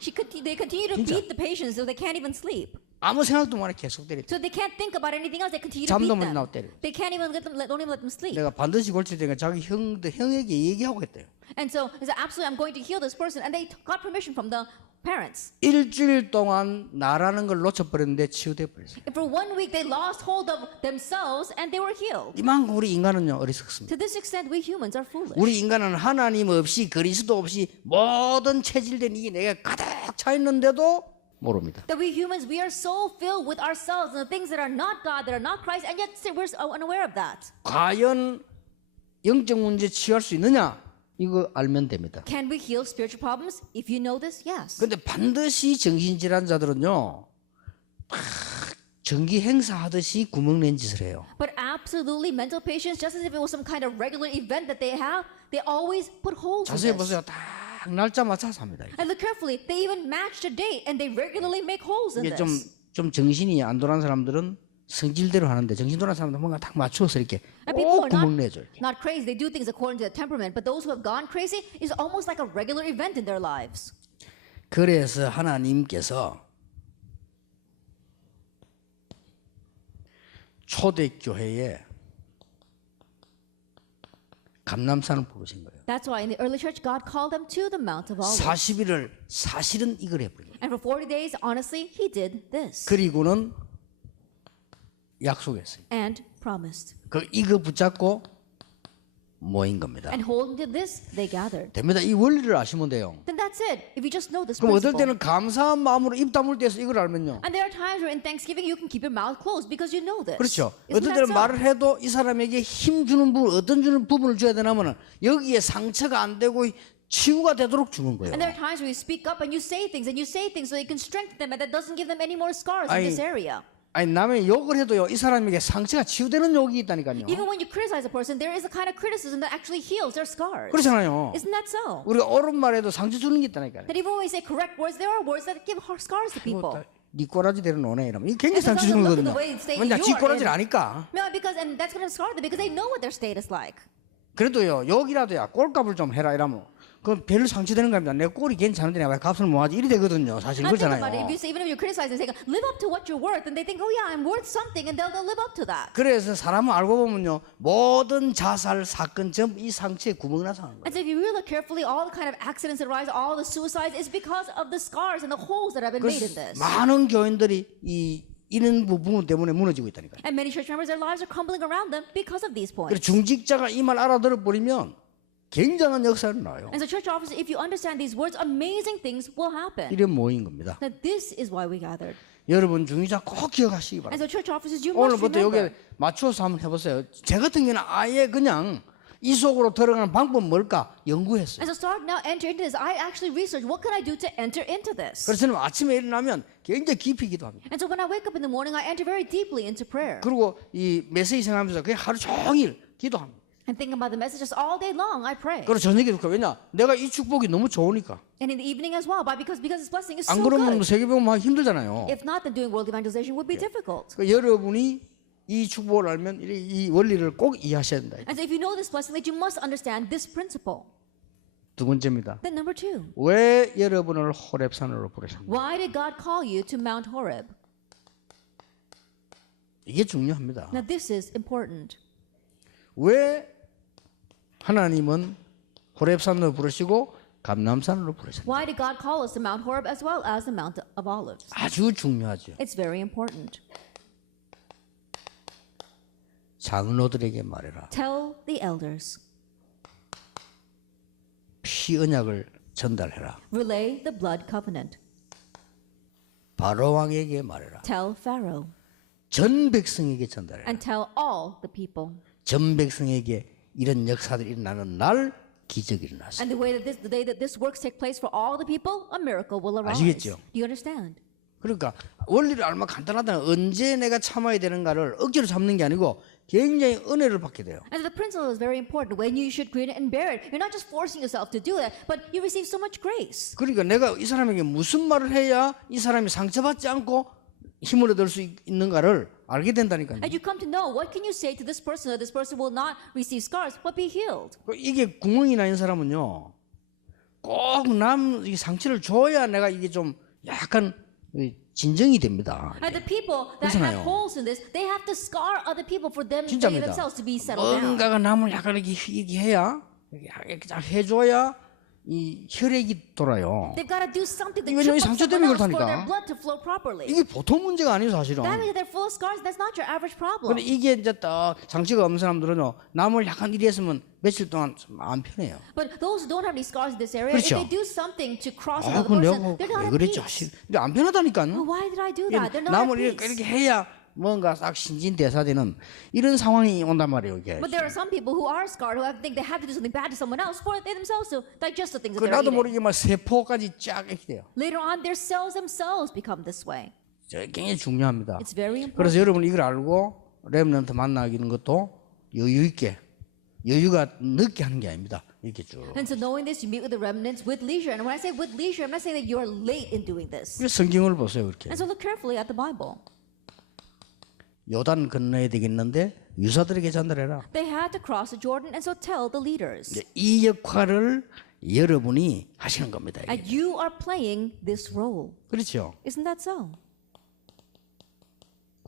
they continue to beat the patients so they can't even sleep. 아무 생각도 못 해 계속 때리. So they can't think about anything else. They continue to 잠도 못 beat them. 나고 때려. They can't even don't even let them sleep. 내가 반드시 고칠 테니까 자기 형에게 얘기하고 했대요. And so they said, absolutely, I'm going to heal this person. And they got permission from the parents. 일주일 동안 나라는 걸 놓쳐버렸는데 치유돼 버렸어요. And for 1 week, they lost hold of themselves and they were healed. 이만큼 우리 인간은요 어리석습니다. To this extent, we humans are foolish. 우리 인간은 하나님 없이 그리스도 없이 모든 체질된 이게 내가 가득 차 있는데도 모릅니다. That we humans, we are so filled with ourselves and the things that are not God, that are not Christ, and yet we're unaware of that. 과연 영적 문제 치유할 수 있느냐? 이거 알면 됩니다. Can we heal spiritual problems? If you know this, yes. 근데 반드시 정신질환자들은요 정기 행사하듯이 구멍낸 짓을 해요. But absolutely, mental patients, just as if it was some kind of regular event that they have, they always put holes in 자세히 this. 보세요. 딱 날짜 맞춰서 합니다. And look carefully, they even match the date and they regularly make holes in 이게 this. 좀 정신이 안 돌아간 사람들은 성질대로 하는데 정신 돌아간 사람들은 뭔가 딱 맞춰서 이렇게 And people 꼭 who are 구멍 내죠. 이렇게. not crazy, they do things according to their temperament. But those who have gone crazy is almost like a regular event in their lives. 그래서 하나님께서 초대교회에 감람산을 부르신 거예요. That's why in the early church, God called them to the Mount of Olives. 40일을 사실은 이걸 해버려요. And for 40 days, honestly, he did this 그리고는 약속했어요. and promised. 이거 붙잡고 모인 겁니다. And holding to this, they gathered. 됩니다. 이 원리를 아시면 돼요. Then that's it. If you just know this 그럼 어떨 principle. 때는 감사한 마음으로 입 다물 때서 이걸 알면요. And there are times where in Thanksgiving you can keep your mouth closed because you know this. 그렇죠. Isn't 어떨 that 때는 so? 말을 해도 이 사람에게 힘 주는 부분, 어떤 주는 부분을 줘야 되냐면은 여기에 상처가 안 되고 치유가 되도록 주는 거예요. And there are times where you speak up and you say things so you can strengthen them and that doesn't give them any more scars in 아니, this area. 아니 남의 욕을 해도요 이 사람에게 상처가 치유되는 욕이 있다니까요. Even when you criticize a person, there is a kind of criticism that actually heals their scars. 그렇잖아요. Isn't that so? 우리가 옳은 말에도 상처 주는 게 있다니까요. That even when we say correct words, there are words that give scars to people. 네 꼬라지 대로 노네 이러면 이게 굉장히 And 상처 sometimes 주는 look at 거거든요. the way they say 왜냐 you 지 are 꼬라지를 in- 아니까. No, and that's going to scar them because they know what their state is like. 그래도요 욕이라도야 꼴값을 좀 해라 이러면 그건 별 상처되는 겁니다. 내 꼴이 괜찮은데 내가 왜 값을 모아지 이리 되거든요. 사실 And think about it. 그렇잖아요. Even if you criticize and say, live up to what you're worth, and they think, oh yeah, I'm worth something, and they'll live up to that. 그래서 사람을 알고 보면요 모든 자살 사건 전부 이 상처에 구멍 나서 하는 거예요. And so if you really look carefully, all the kind of accidents that arise, all the suicides, is because of the scars and the holes that have been made in 그래서 this. 많은 교인들이 이런 부분 때문에 무너지고 있다니까요. And many church members, their lives are crumbling around them because of these 그래서 points. 중직자가 이 말 알아들어 버리면 굉장한 역사를 나요. And so church officers, if you understand these words, amazing things will happen. 이런 모인 겁니다. That this is why we gathered. 여러분 중직자 꼭 기억하시기 And 바랍니다. so church officers, you must 오늘부터 remember. 여기 맞춰서 한번 해보세요. 제 같은 경우는 아예 그냥 이 속으로 들어가는 방법 뭘까 연구했어요. And so start now enter into this. I actually researched what can I do to enter into this. 그래서 저는 아침에 일어나면 굉장히 깊이 기도합니다. And so when I wake up in the morning, I enter very deeply into prayer. 그리고 이 메시지 생각하면서 그냥 하루 종일 기도합니다. And thinking about the messages all day long, I pray. 그리고 저녁에도 그래요. 왜냐 내가 이 축복이 너무 좋으니까. And in the evening as well, because this blessing is 안 so 그러면 good. 세계복음 하기 힘들잖아요. If not, then doing world evangelization would be difficult. 여러분이 이 축복을 알면 이 원리를 꼭 이해하셔야 된다. And so if you know this blessing, that you must understand this principle. 두 번째입니다. Then number 2, 왜 여러분을 호렙산으로 부르셨는가? why did God call you to Mount Horeb? 이게 중요합니다. Now this is important. 왜 하나님은 호렙산으로 부르시고 감람산으로 부르셨는가? Why did God call us to Mount Horeb as well as the Mount of Olives? 아주 중요하죠. It's very important. 장로들에게 말해라. Tell the elders. 피 언약을 전달해라. Relay the blood covenant. 바로 왕에게 말해라. Tell Pharaoh. 전 백성에게 전달해라. And tell all the people. 전 백성에게 이런 역사들이 일어나는 날 기적이 일어났어요. And the day that this works take place for all the people, a miracle will arise. 아시겠죠? Do you understand? 그러니까 원리를 얼마나 간단하다는 언제 내가 참아야 되는가를 억지로 참는 게 아니고 굉장히 은혜를 받게 돼요. And so the principle is very important. When you should grin and bear it, you're not just forcing yourself to do that, but you receive so much grace. 그러니까 내가 이 사람에게 무슨 말을 해야 이 사람이 상처받지 않고 힘을 얻을 수 있는가를 알게 된다니까요. And you come to know what can you say to this person so this person will not receive scars but be healed. 이게 구멍이 나 있는 사람은요, 꼭 남 상처를 줘야 내가 이게 좀 약간 진정이 됩니다. And the people that 그렇잖아요. have holes in this, they have to scar other people for them they 진짜입니다. themselves to be settled down. 뭔가가 남을 약간 이렇게 해야 이렇게 딱 해줘야 이 혈액이 돌아요. They've got to do something to 왜냐면 이 trip up 상처 때문에 someone else for 그렇다니까. their blood to flow properly. 이게 보통 문제가 아니에요, 사실은. That means that they're full of scars. That's not your average problem. 근데 이게 이제 딱 상처가 없는 사람들은요, 남을 약간 이리 했으면 며칠 동안 안 편해요. But those who don't have any scars in this area, 그렇죠. if they do something to cross 아, another 그건 내가 person, they're not 왜 at 그랬지? peace. 근데 안 편하다니까요. Well, why did I do that? They're not 남을 at 이렇게 peace. 해야 뭔가 싹 신진대사되는 이런 상황이 온단 말이에요, 이게. But there are some people who are scarred who think they have to do something bad to someone else for they themselves to digest the things that 그 they're 나도 eating. 모르게 막 세포까지 쫙 이렇게 돼요. Later on, their cells themselves become this way. 굉장히 중요합니다. It's very important. 그래서 여러분 이걸 알고 렘넌트 만나기는 것도 여유 있게, 여유가 늦게 하는 게 아닙니다. 이렇게 쭉. And so knowing this, you meet with the remnants with leisure. And when I say with leisure, I'm not saying that you are late in doing this. 그래서 성경을 보세요, 이렇게. And so look carefully at the Bible. 요단 건너야 되겠는데 유사들에게 전달해라. They had to cross the Jordan, and so tell the leaders. 이제 이 역할을 여러분이 하시는 겁니다. 이게. And you are playing this role. 그렇죠. Isn't that so?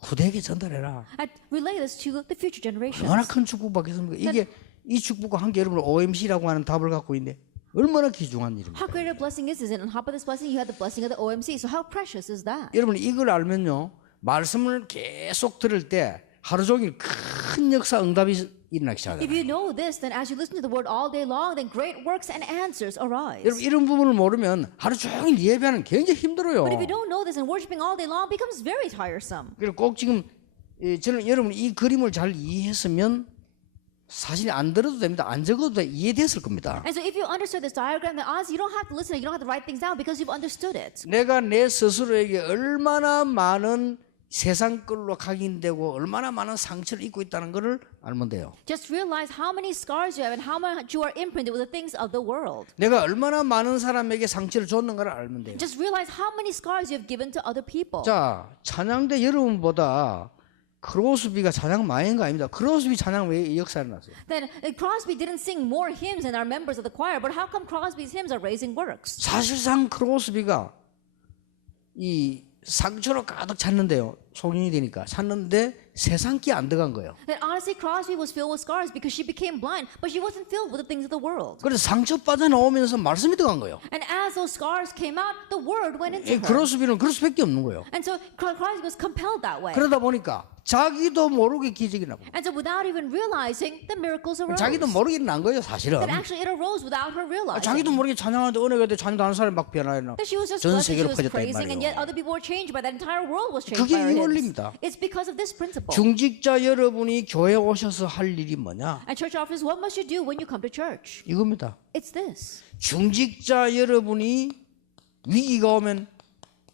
후대에게 전달해라. And relay this to the future generations. 얼마나 큰 축복받겠습니까? 이게 이 축복과 함께 여러분 OMC라고 하는 답을 갖고 있는데 얼마나 귀중한 일입니까? How great a blessing is this? And on top of this blessing, you have the blessing of the OMC. So how precious is that? 여러분 이걸 알면요, 말씀을 계속 들을 때 하루 종일 큰 역사 응답이 일어나기 If 시작해요. you know this, then as you listen to the word all day long, then great works and answers arise. 여러분 이런 부분을 모르면 하루 종일 예배하는 굉장히 힘들어요. But if you don't know this, then worshiping all day long becomes very tiresome. 그리고 꼭 지금 저는 여러분 이 그림을 잘 이해했으면 사실 안 들어도 됩니다. 안 적어도 돼. 이해됐을 겁니다. And so if you understood this diagram, then honestly, you don't have to listen, you don't have to write things down because you've understood it. 내가 내 스스로에게 얼마나 많은 세상 걸로 각인되고 얼마나 많은 상처를 입고 있다는 것을 알면 돼요. Just realize how many scars you have and how much you are imprinted with the things of the world. 내가 얼마나 많은 사람에게 상처를 줬는가를 알면 돼요. Just realize how many scars you have given to other people. 자, 찬양대 여러분보다 크로스비가 찬양 많이 한 거 아닙니다. 크로스비 찬양 왜 역사를 났어요? Then Crosby didn't sing more hymns than our members of the choir, but how come Crosby's hymns are raising works? 사실상 크로스비가 이 상처로 가득 찼는데요. 성인이 되니까 찼는데 세상기 안 들어간 거예요. That honestly, Crosby was filled with scars because she became blind, but she wasn't filled with the things of the world. 그래서 상처 빠져나오면서 말씀이 들어간 거예요. And as those scars came out, the word went into 이 her. 크로스비는 그럴 수밖에 없는 거예요. And so Crosby was compelled that way. 그러다 보니까 자기도 모르게 기적이 나고 And so without even realizing, the miracles arose. 자기도 모르게 난 거예요, 사실은. That actually it arose without her realizing. 자기도 모르게 찬양하는데 은혜가 돼 찬양도 하는 사람이 막 변화해나. That she was just 전 blessed, she 세계로 was 퍼졌다 이 praising, and yet 말이에요. other people were changed by that. Entire world was changed 그게 by her 이 hymns. 원리입니다. It's because of this principle. 중직자 여러분이 교회 오셔서 할 일이 뭐냐? And church officers, what must you do when you come to church? 이겁니다. It's this. 중직자 여러분이 위기가 오면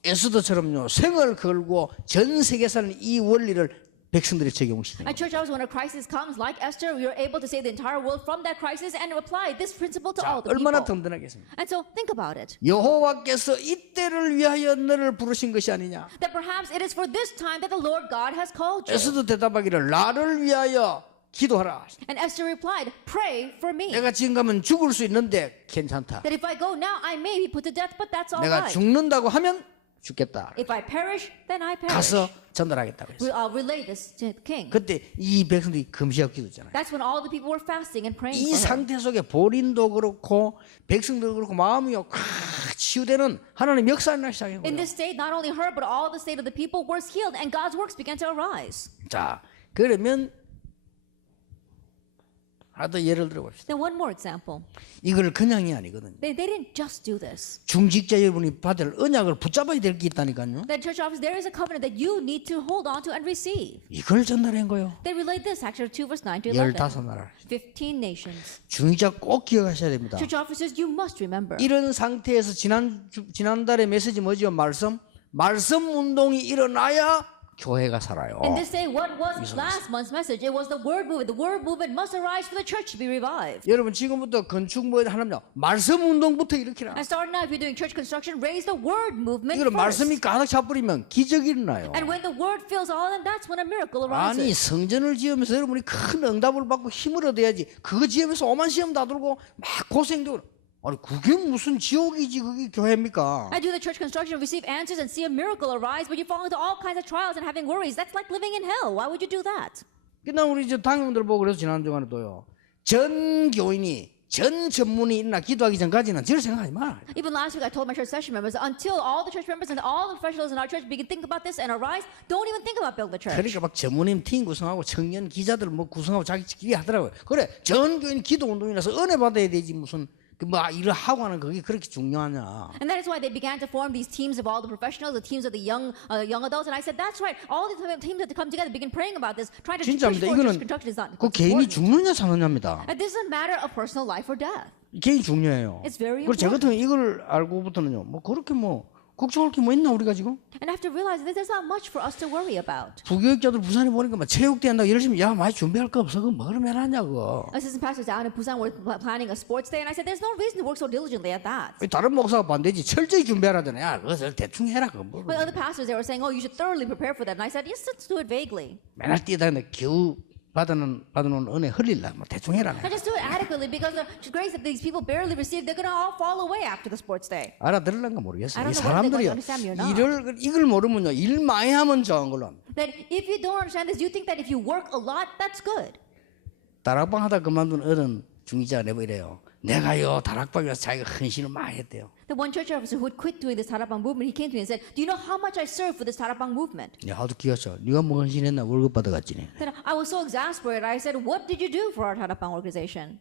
에스더처럼요 생을 걸고 전 세계에 사는 이 원리를 백성들이 적용시키는 At church officers, when a crisis comes, like Esther, we are able to save the entire world from that crisis and apply this principle to all the 얼마나 people. 든든하겠습니까? And so think about it. 여호와께서 이때를 위하여 너를 부르신 것이 아니냐? That perhaps it is for this time that the Lord God has called you. 에스더 대답하기를 나를 위하여 기도하라. And Esther replied, pray for me. 내가 지금 가면 죽을 수 있는데 괜찮다. That if I go now, I may be put to death, but that's all 내가 right. 죽는다고 하면 죽겠다. If I perish, then I perish. 가서 전달하겠다고 했어요. I'll relay this to the king. 그때 이 백성들이 금시하고 기도했잖아요. That's when all the people were fasting and praying 이 for her. 상태 속에 본인도 그렇고 백성도 그렇고 마음이 치유되는 하나님 역사를 나기 시작한 In 거예요. this state, not only her, but all the state of the people were healed, and God's works began to arise. 자, 그러면 하나 더 예를 들어봅시다. Then one more example. 이걸 그냥이 아니거든요. They didn't just do this. 중직자 여러분이 받을 언약을 붙잡아야 될 게 있다니까요. That church office, there is a covenant that you need to hold on to and receive. 이걸 전달한 거예요. They relate this, actually, 2 verse 9 to 11. 15나라. 15 nations. 중직자 꼭 기억하셔야 됩니다. Church officers, you must remember. 이런 상태에서 지난달의 메시지 뭐지요? 말씀 운동이 일어나야 교회가 살아요. In this day, what was last month's message? It was the word movement. The word movement must arise for the church to be revived. 여러분 지금부터 건축 뭐 하나면 말씀 운동부터 일으키라. And starting now, if you're doing church construction, raise the word movement 이걸 first. 말씀이 가득 차버리면 기적이 일어나요. And when the word fills all, then that's when a miracle 아니 arises. 성전을 지으면서 여러분이 큰 응답을 받고 힘을 얻어야지. 그거 지으면서 오만 시험 다 들고 막 고생되고. 아니 그게 무슨 지옥이지 그게 교회입니까? And do the church construction, receive answers, and see a miracle arise, but you fall into all kinds of trials and having worries. That's like living in hell. Why would you do that? 그다음 우리 저 당회원들 보고 그래서 지난 주간에도요. 전 교인이 전 전문이 일어나 기도하기 전까지는 저를 생각하지 마. Even last week, I told my church session members, until all the church members and all the professionals in our church begin to think about this and arise, don't even think about building the church. 그러니까 막 전문임 팀 구성하고 청년 기자들 뭐 구성하고 자기끼리 하더라고요. 그래 전 교인 기도 운동이라서 은혜 받아야 되지 무슨 뭐 일을 하고 하는 그게 그렇게 중요하냐. And that is why they began to form these teams of all the professionals, the teams of the young adults. And I said, that's right. All these teams have to come together, begin praying about this, trying to push 진짜입니다. forward 이거는 church construction is not 그 개인이 important. 죽느냐 사느냐입니다. And this is a matter of personal life or death. 개인이 중요해요. It's very 그리고 저 important. 같은 이걸 알고부터는요. 뭐 그렇게 뭐 걱정할 게 뭐 있나 우리가 지금? And I have to realize that there's not much for us to worry about. 부교육자들 부산에 보니까 막 체육대 한다고 열심히 야 많이 준비할 거 없어. 그거 뭐를 해놨냐고. Assistant pastors out in Busan were planning a sports day, and I said, there's no reason to work so diligently at that. 다른 목사가 반대지 철저히 준비하라더니 야 그것을 대충 해라 그거 뭐. But other pastors, they were saying, oh, you should thoroughly prepare for that. And I said, yes, let's do it vaguely. 맨날 뛰다가 겨우 받아놓은 은혜 흘릴라 뭐 대충 해라. And just do it adequately because the grace that these people barely received, they're going to all fall away after the sports day. 알아들을란가 I 모르겠어요. 이 don't know whether 사람들이요. they're going to understand me or not. 이걸 모르면요. 일 많이 하면 좋은 걸로 합니다. That if you don't understand this, you think that if you work a lot, that's good. 다락방 하다 그만둔 어른 중위자가 내버 이래요. 내가요 다락방에 와서 자기가 헌신을 많이 했대요. The one church officer who had quit doing this Tarapang movement, he came to me and said, do you know how much I served for this Tarapang movement? 야, 하도 기었어. 네가 뭐 헌신했나 월급 받아갔지. Then I was so exasperated. I said, what did you do for our Tarapang organization?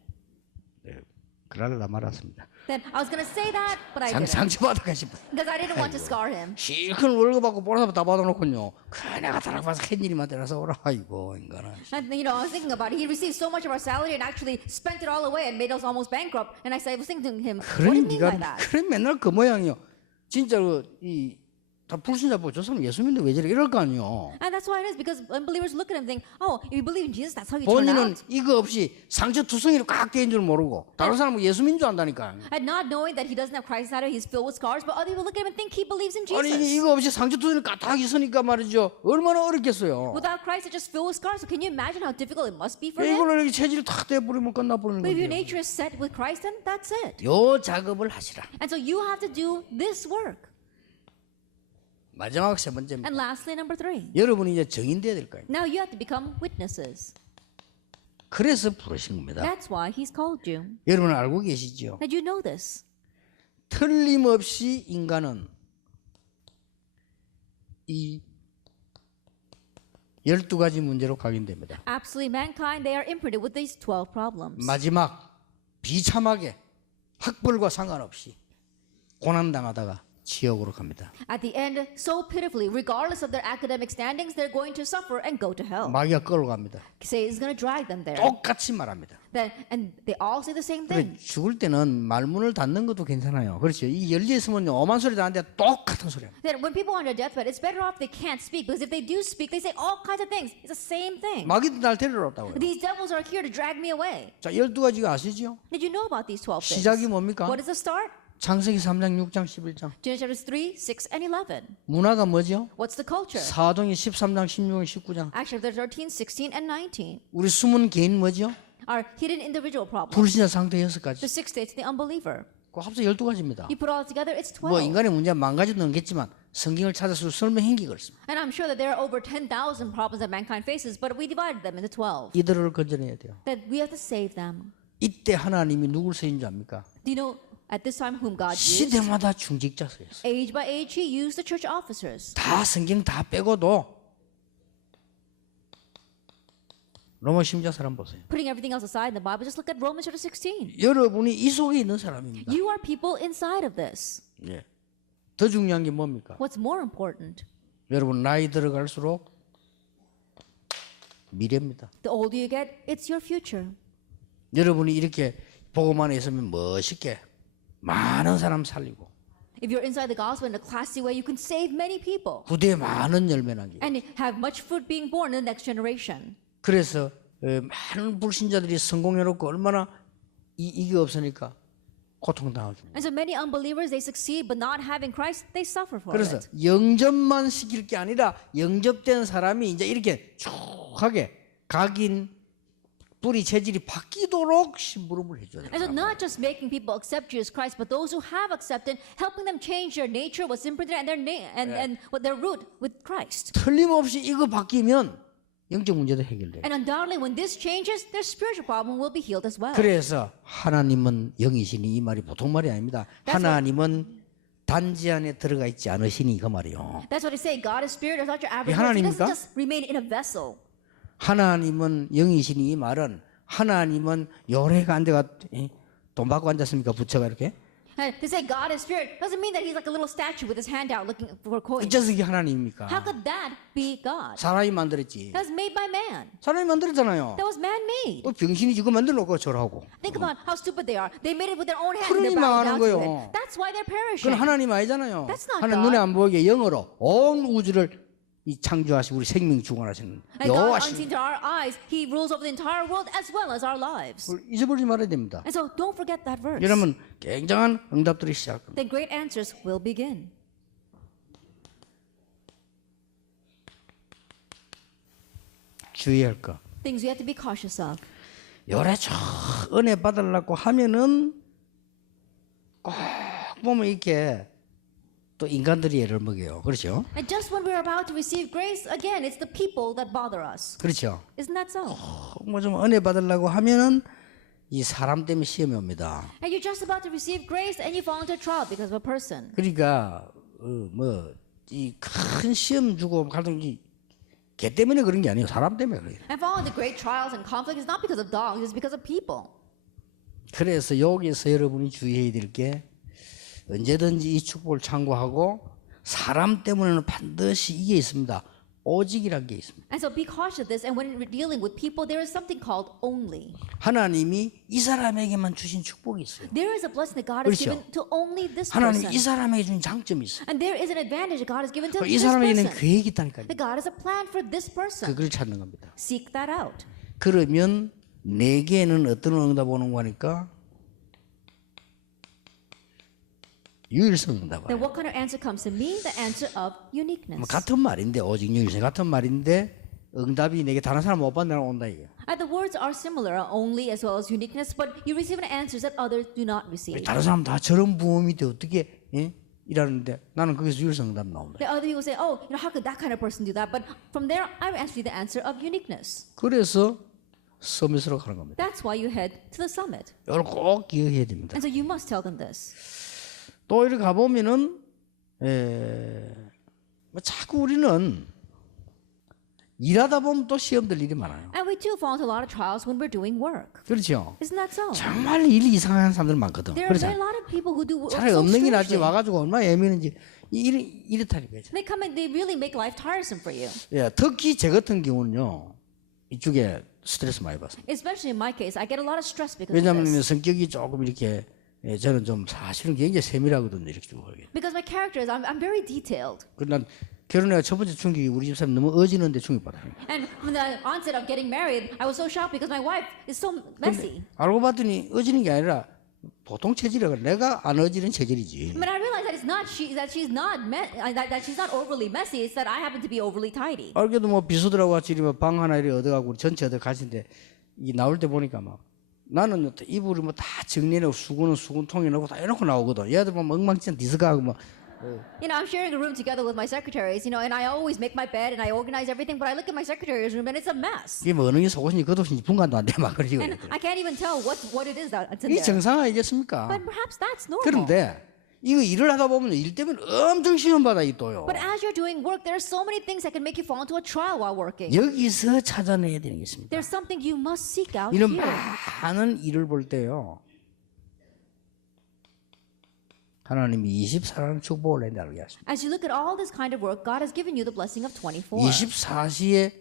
그러려다 말았습니다. Then I was going to say that, but I didn't. 상처받아가 싶어. Because I didn't want to scar him. 실컷 월급 받고 보너스 다 받아놓고요. 그래 내가 다락방에서 한 일이만 때려서 오라. 아이고 인간은. And I was thinking about it. He received so much of our salary and actually spent it all away and made us almost bankrupt. And I was thinking to him, what do you mean by that? 그래 맨날 그 모양이요. 진짜 다 불신자 보고 저 사람 예수 믿는데 왜 저래 이럴 거 아니요. And that's why it is, because unbelievers look at him and think, oh, if you believe in Jesus, that's how you turn 본인은 out. 이거 없이 상처투성이로 꽉 깨인 줄 모르고 다른 사람은 예수 믿는 줄 안다니까. And not knowing that he doesn't have Christ inside of him, he's filled with scars, but other people look at him and think he believes in 아니 Jesus. 이거 없이 상처투성이로 까딱 있으니까 말이죠. 얼마나 어렵겠어요. Without Christ, it's just filled with scars. So can you imagine how difficult it must be for him? 이걸로 이렇게 체질을 탁 떼버리면 끝나버리는 But if your 거죠. nature is set with Christ, then that's it. 요 작업을 하시라. And so you have to do this work. 마지막 세 번째입니다. And lastly, number 3. 여러분이 이제 정인돼야 될 거예요. Now you have to become witnesses. 그래서 부르신 겁니다. That's why he's called you. 여러분 알고 계시죠? And you know this. 틀림없이 인간은 이 12가지 문제로 각인됩니다. Absolutely, mankind, they are imprinted with these 12 problems. 마지막 비참하게 학벌과 상관없이 고난당하다가 지옥으로 갑니다. At the end, so pitifully, regardless of their academic standings, they're going to suffer and go to hell. 마귀가 끌고 갑니다. Satan is going to drag them there. 똑같이 말합니다. And they all say the same 그래, thing. 죽을 때는 말문을 닫는 것도 괜찮아요. 그렇죠. 이 열리있으면 엄한 소리도 안 돼. 똑같은 소리야. That when people are on their deathbed, it's better off they can't speak, because if they do speak, they say all kinds of things. It's the same thing. 마귀도 날 데리러 왔다고요. These devils are here to drag me away. 자, 12가지가 아시죠? Did you know about these 12 things? 시작이 뭡니까? What is the start? 창세기 3장, 6장, 11장. Genesis chapters 3, 6, and 11. 문화가 뭐죠? What's the culture? 사도행전 13장, 16장, 19장. Acts chapter 13, 16, and 19. 우리 숨은 개인 뭐죠? Our hidden individual problems. 불신자 상태 6가지. The 6 states the unbeliever. 그 합쳐 12가지입니다. You put all together, it's 12. 뭐 인간의 문제가 만 가지도 넘겠지만 성경을 찾아서 설명한 게 그렇습니다. And I'm sure that there are over 10,000 problems that mankind faces, but we divided them into 12. 이들을 건져내야 돼요. That we have to save them. 이때 하나님이 누굴 쓰인 줄 압니까? Do you know at this time whom God used? 시대마다 중직자 쓰였어요. Age by age, he used the church officers. 다 성경 다 빼고도 로마 신자 사람 보세요. Putting everything else aside in the Bible, just look at Romans chapter 16. 여러분이 이 속에 있는 사람입니다. You are people inside of this. 예. 더 중요한 게 뭡니까? What's more important? 여러분 나이 들어갈수록 미래입니다. The older you get, it's your future. 여러분이 이렇게 보고만 있으면 멋있게 많은 사람 살리고 If you're inside the gospel in a classy way, you can save many people 후대에 많은 열매 나기. and have much fruit being born in the next generation. 그래서 많은 불신자들이 성공해놓고 얼마나 이게 없으니까 고통당하죠. And so many unbelievers, they succeed, but not having Christ, they suffer for 그래서 it. 영접만 시킬 게 아니라 영접된 사람이 이제 이렇게 쭉 하게 각인 뿌리 체질이 바뀌도록 심부름을 해줘야 돼요. And so not just making people accept Jesus Christ, but those who have accepted, helping them change their nature, what's imprinted, and their name and what their root with Christ. 틀림없이 이거 바뀌면 영적 문제도 해결돼요. And undoubtedly, when this changes, their spiritual problem will be healed as well. 그래서 하나님은 영이시니 이 말이 보통 말이 아닙니다. 하나님은 단지 안에 들어가 있지 않으시니 그 말이요. That's what they say. God is spirit. It's not your average. He 하나님입니까? doesn't just remain in a vessel. 하나님은 영이시니 이 말은 하나님은 요래가 앉아가 돈 받고 앉았습니까? 부처가 이렇게? And to say God is spirit doesn't mean that he's like a little statue with his hand out looking for coins. 어째서 이게 하나님입니까? How could that be God? 사람이 만들었지. That was made by man. 사람이 만들었잖아요. That was man-made. 병신이 지금 만들어 놓고 저러고. Think about how stupid they are. They made it with their own hands. 그러니 And they're bowing 망하는 down to 거예요. it. That's why they're 그건 perishing. 하나님 아니잖아요. That's not 하나님 God. 눈에 안 보이게 영으로 온 우주를 이 창조하시고 우리 생명 주관하시는 And God, 여호와시. unseen to our eyes, He rules over the entire world as well as our lives. 잊어버리지 말아야 됩니다. And so don't forget that verse. 여러분 굉장한 응답들이 시작됩니다. Then great answers will begin. 주의할 거. Things we have to be cautious of. 요래 저 은혜 받으려고 하면은 꼭 보면 이렇게 또 인간들이 애를 먹여요. 그렇죠? And just when we're about to receive grace, again, it's the people that bother us. 그렇죠. Isn't that so? 뭐 좀 은혜 받으려고 하면은 이 사람 때문에 시험이 옵니다. And you're just about to receive grace and you fall into a trial because of a person. 그러니까 뭐 이 큰 시험 주고 갈등이 개 때문에 그런 게 아니에요. 사람 때문에 그래요. And following the great trials and conflict is not because of dogs, it's because of people. 그래서 여기서 여러분이 주의해야 될 게 언제든지 이 축복을 참고하고 사람 때문에는 반드시 이게 있습니다. 오직이라는 게 있습니다. And so be cautious of this. And when we're dealing with people, there is something called only. 하나님이 이 사람에게만 주신 축복이 있어요. There is a blessing that God has 그렇죠. given to only this 하나님이 이 person. 사람에게 주신 장점이 있어요. And there is an advantage that God has given to 이 this 사람에게는 person. 계획이 있다니까요. That God has a plan for this person. 그걸 찾는 겁니다. Seek that out. 그러면 내게는 어떤 응답 오는 거니까 유일성 응답. Then what kind of answer comes to me? The answer of uniqueness. 같은 말인데 오직 유일성 같은 말인데 응답이 내게 다른 사람 못 받는 날 온다 이게. And the words are similar, only as well as uniqueness, but you receive an answers that others do not receive. 다른 사람 다 저런 부험이 돼 어떻게 이라는데 나는 거기서 유일성 응답 나온다. The other people say, oh, how could that kind of person do that? But from there, I will answer you the answer of uniqueness. 그래서 서밋으로 가는 겁니다. That's why you head to the summit. 이걸 꼭 기억해야 됩니다. And so you must tell them this. 또 이렇게 가보면은 뭐 자꾸 우리는 일하다 보면 또 시험될 일이 많아요. And we too fall into a lot of trials when we're doing work. 그렇죠? Isn't that so? 정말 일이 이상한 사람들 많거든. There are 그렇죠? very lot of people who do work 차라리 so 없는 게 낫지 strangely. 와가지고 얼마나 예민한지 이렇다니까요. They come and they really make life tiresome for you. 예, 특히 제 같은 경우는요 이쪽에 스트레스 많이 받습니다. Especially in my case, I get a lot of stress because of 왜냐하면 this. 성격이 조금 이렇게 저는 좀 사실은 굉장히 세밀하거든요. 이렇게 쭉 하게. Because my character is, I'm very detailed. 난 결혼해가 첫 번째 충격이 우리 집사람 너무 어지는데 충격받아요. And from the onset of getting married, I was so shocked because my wife is so messy. 알고 봤더니 어지는 게 아니라 보통 체질이라 내가 안 어지는 체질이지. But I realized that it's not that she's not overly messy. It's that I happen to be overly tidy. 알게도 뭐 비서들하고 같이 이러면 방 하나 이렇게 얻어가고 우리 전체 얻어 가시는데 이 나올 때 보니까 막 나는 이불을 뭐 다 정리해놓고 수건은 수건통에 넣고 다 해놓고 나오거든. 얘들 보면 엉망진창 디스크하고 뭐. You know, I'm sharing a room together with my secretaries, and I always make my bed and I organize everything, but I look at my secretary's room and it's a mess. 이게 뭐 어느 게 속옷인지 겉옷인지 분간도 안 돼 막 그러지. And I can't even tell what it is that's in 이게 there. 정상이겠습니까? But perhaps that's normal. 그런데 이거 일을 하다 보면 일 때문에 엄청 시험받아 이 또요. But as you're doing work, there are so many things that can make you fall into a trial while working. 여기서 찾아내야 되는 게 있습니다. There's something you must seek out 이런 here. 많은 일을 볼 때요. 하나님이 24라는 축복을 내다르게 하십니다. As you look at all this kind of work, God has given you the blessing of 24. 24시에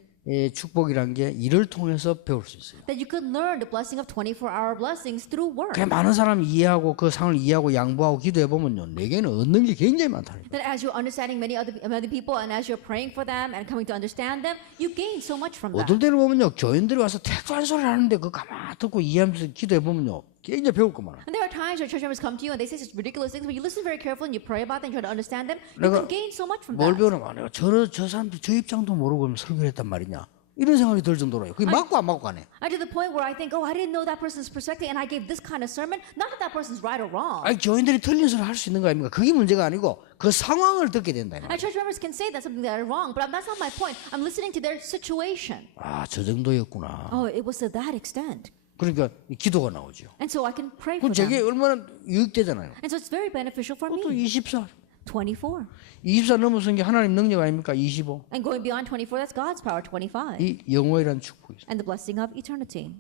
축복이란 게 일을 통해서 배울 수 있어요. That you could learn the blessing of 24-hour blessings through work. 그 많은 사람이 이해하고 그 상을 이해하고 양보하고 기도해 보면요, 내게는 얻는 게 굉장히 많다는 거예요. That as you're understanding many other people and as you're praying for them and coming to understand them, you gain so much from that. 어떨 때는 보면요, 교인들이 와서 택도 안 소리를 하는데 그 가만 듣고 이해하면서 기도해 보면요, 굉장히 배울 거 많아요. And there are times where church members come to you and they say such ridiculous things, but you listen very carefully and you pray about them and try to understand them. You 내가 can gain so much from 뭘 that. 배우는 거 아니에요. 저 사람들 저 입장도 모르고 설교를 했단 말이냐, 이런 생각이 들 정도로요. 그게 맞고 안 맞고 가네. And to the point where I think, oh, I didn't know that person's perspective and I gave this kind of sermon. Not that that person's right or wrong. 아니, 교인들이 틀린 소리 할 수 있는 거 아닙니까? 그게 문제가 아니고 그 상황을 듣게 된다. And church members can say that's something that are wrong, but that's not my point. I'm listening to their situation. 아, 저 정도였구나. Oh, it was to that extent. 그러니까 기도가 나오죠. And so I can pray 그럼 for 제게 them. 얼마나 유익되잖아요. And so it's very beneficial for 또 me. 24. 24. 24 넘어선 게 하나님 능력 아닙니까? 25. And going beyond 24, that's God's power, 25. 이 영원이라는 축복이 있어요. And the blessing of eternity.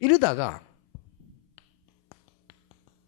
이러다가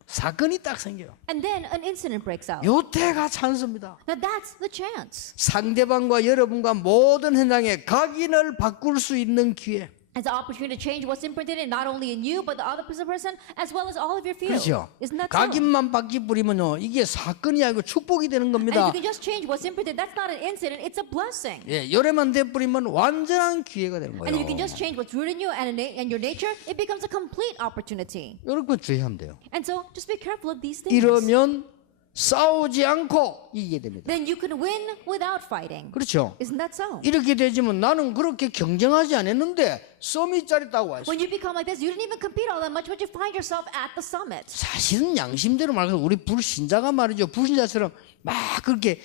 사건이 딱 생겨요. And then an incident breaks out. 요때가 찬스입니다. Now that's the chance. 상대방과 여러분과 모든 현장에 각인을 바꿀 수 있는 기회. It's an opportunity to change what's imprinted in not only in you, but the other person, as well as all of your fields. 그렇죠. Isn't that so? 각인만 바뀌 뿌리면요, 이게 사건이 아니고 축복이 되는 And if 겁니다. you can just change what's imprinted, that's not an incident, it's a blessing. 예, 요래만 돼 뿌리면 완전한 기회가 되는 And if you 거예요. can just change what's rooted in you and your nature, it becomes a complete opportunity. 이렇게 주의하면 돼요. And so just be careful of these things. 이러면 싸우지 않고 이기게 됩니다. Then you can win without fighting. 그렇죠. Isn't that so? 이렇게 되지만 나는 그렇게 경쟁하지 않았는데 썸이 짜릿다고 와 있어요. When you become like this, you didn't even compete all that much, but you find yourself at the summit. 사실은 양심대로 말해서 우리 불신자가 말이죠. 불신자처럼 막 그렇게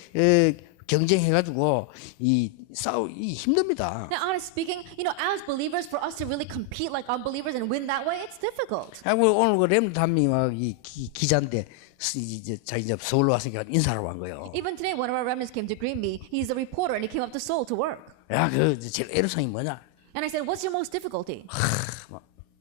경쟁해가지고 싸우기 힘듭니다. Now, honestly speaking, as believers, for us to really compete like unbelievers and win that way, it's difficult. 하고 오늘 그 렘담이 막이 기자인데 이제 서울로 왔으니까 인사를 한 거예요. Even today, one of our remnants came to greet me. He's a reporter and he came up to Seoul to work. 야, 그 제일 애로사항이 뭐냐? And I said, what's your most difficulty?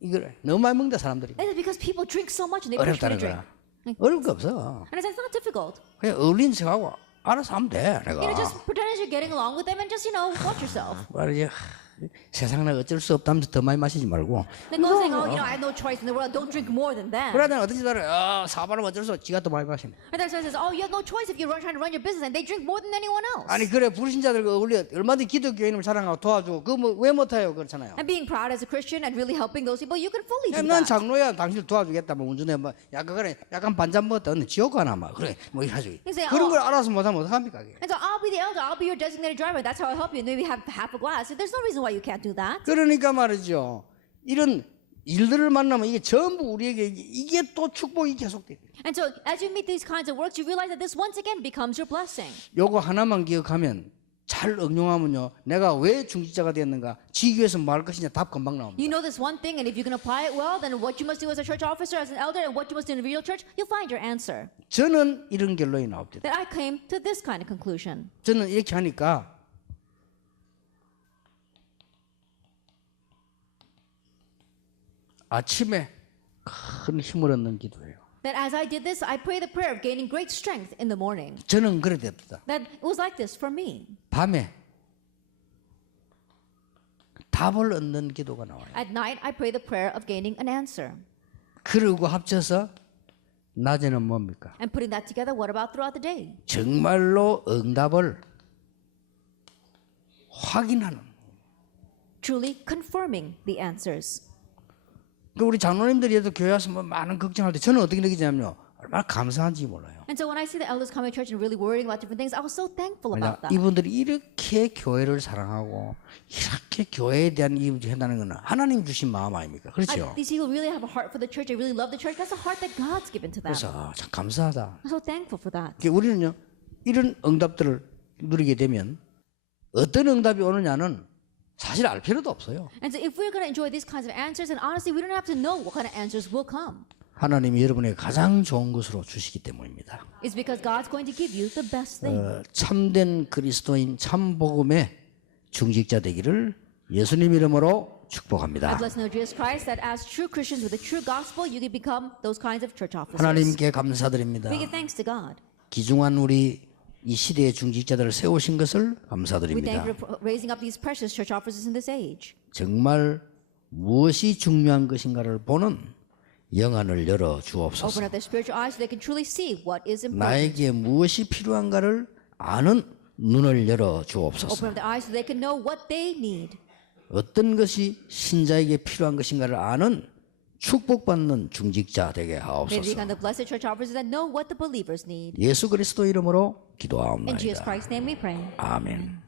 이걸 너무 많이 먹는다 사람들이. And it's because people drink so much and they push me 어렵다는 to drink. 거야. 어려울 거 없어. And I said, it's not difficult. 그냥 어울리는 척하고 알아서 하면 돼. 내가. Just pretend as you're getting along with them and just, watch yourself. 말이지. 세상에 어쩔 수 없다면서 더 많이 마시지 말고. Then go saying, I have no choice in the world. Don't drink more than them. 그러다 어떤지 알아. 사발은 어쩔 수 없어. 지가 더 많이 마시네. And then someone says, you have no choice if you're trying to run your business and they drink more than anyone else. 아니 그래 불신자들과 어울려 얼마든지 기독교인을 사랑하고 도와주고 그거 뭐 왜 못해요 그렇잖아요. And being proud as a Christian and really helping those people, you can fully do 난 that. 장로야 당신 도와주겠다 뭐 운전해 뭐 약간 그래 약간 반잔 먹었다 근데 지옥 가나 막 그래 뭐 이래가지고 say, 그런 걸 알아서 못하면 어떡합니까 그게. And so I'll be the elder, I'll be your designated driver. That's how I'll help you. And maybe have half a glass. There's no reason why you can't do that. 그러니까 말이죠. 이런 일들을 만나면 이게 전부 우리에게 이게 또 축복이 계속돼. And so as you meet these kinds of works, you realize that this once again becomes your blessing. 요거 하나만 기억하면 잘 응용하면요. 내가 왜 중직자가 되었는가 지교에서 뭐 할 것이냐 답 금방 나옵니다. You know this one thing, and if you can apply it well, then what you must do as a church officer, as an elder, and what you must do in a real church, you'll find your answer. 저는 이런 결론이 나옵니다. That I came to this kind of conclusion. 저는 이렇게 하니까 아침에 큰 힘을 얻는 기도예요. That as I did this, I prayed the prayer of gaining great strength in the morning. 저는 그래 됐다. That it was like this for me. 밤에 답을 얻는 기도가 나와요. At night, I pray the prayer of gaining an answer. 그러고 합쳐서 낮에는 뭡니까? And putting that together, what about throughout the day? 정말로 응답을 확인하는. Truly confirming the answers. 우리 장로님들이 해도 교회 와서 뭐 많은 걱정할 때 저는 어떻게 느끼냐면요. 얼마나 감사한지 몰라요. And so when I see the elders coming to church and really worrying about different things, I was so thankful about that. 이분들이 이렇게 교회를 사랑하고 이렇게 교회에 대한 이웃이 한다는 것은 하나님 주신 마음 아닙니까? 그렇죠? These people really have a heart for the church. They really love the church. That's a heart that God's given to them. 그래서 참 감사하다. I'm so thankful for that. 우리는요 이런 응답들을 누리게 되면 어떤 응답이 오느냐는 사실 알 필요도 없어요. And so if we're going to enjoy these kinds of answers, and honestly, we don't have to know what kind of answers will come. 하나님이 여러분에게 가장 좋은 것으로 주시기 때문입니다. It's because God's going to give you the best thing. 참된 그리스도인 참 복음의 중직자 되기를 예수님 이름으로 I 축복합니다. bless in the name of Jesus Christ that as true Christians with the true gospel, you can become those kinds of church officers. 하나님께 감사드립니다. We give thanks to God. 귀중한 우리 이 시대의 중직자들을 세우신 것을 We thank 감사드립니다. you for raising up these precious church officers in this age. 정말 무엇이 중요한 것인가를 보는 영안을 열어 Open 주옵소서. up their spiritual eyes so they can truly see what is important. 나에게 무엇이 필요한가를 아는 눈을 열어 Open 주옵소서. up their eyes so they can know what they need. 어떤 것이 신자에게 필요한 것인가를 아는 축복받는 중직자 되게 May they 하옵소서. become the blessed church officers that know what the believers need. 예수 그리스도 이름으로 In Jesus 기도하옵나이다. Christ's name we pray. 아멘.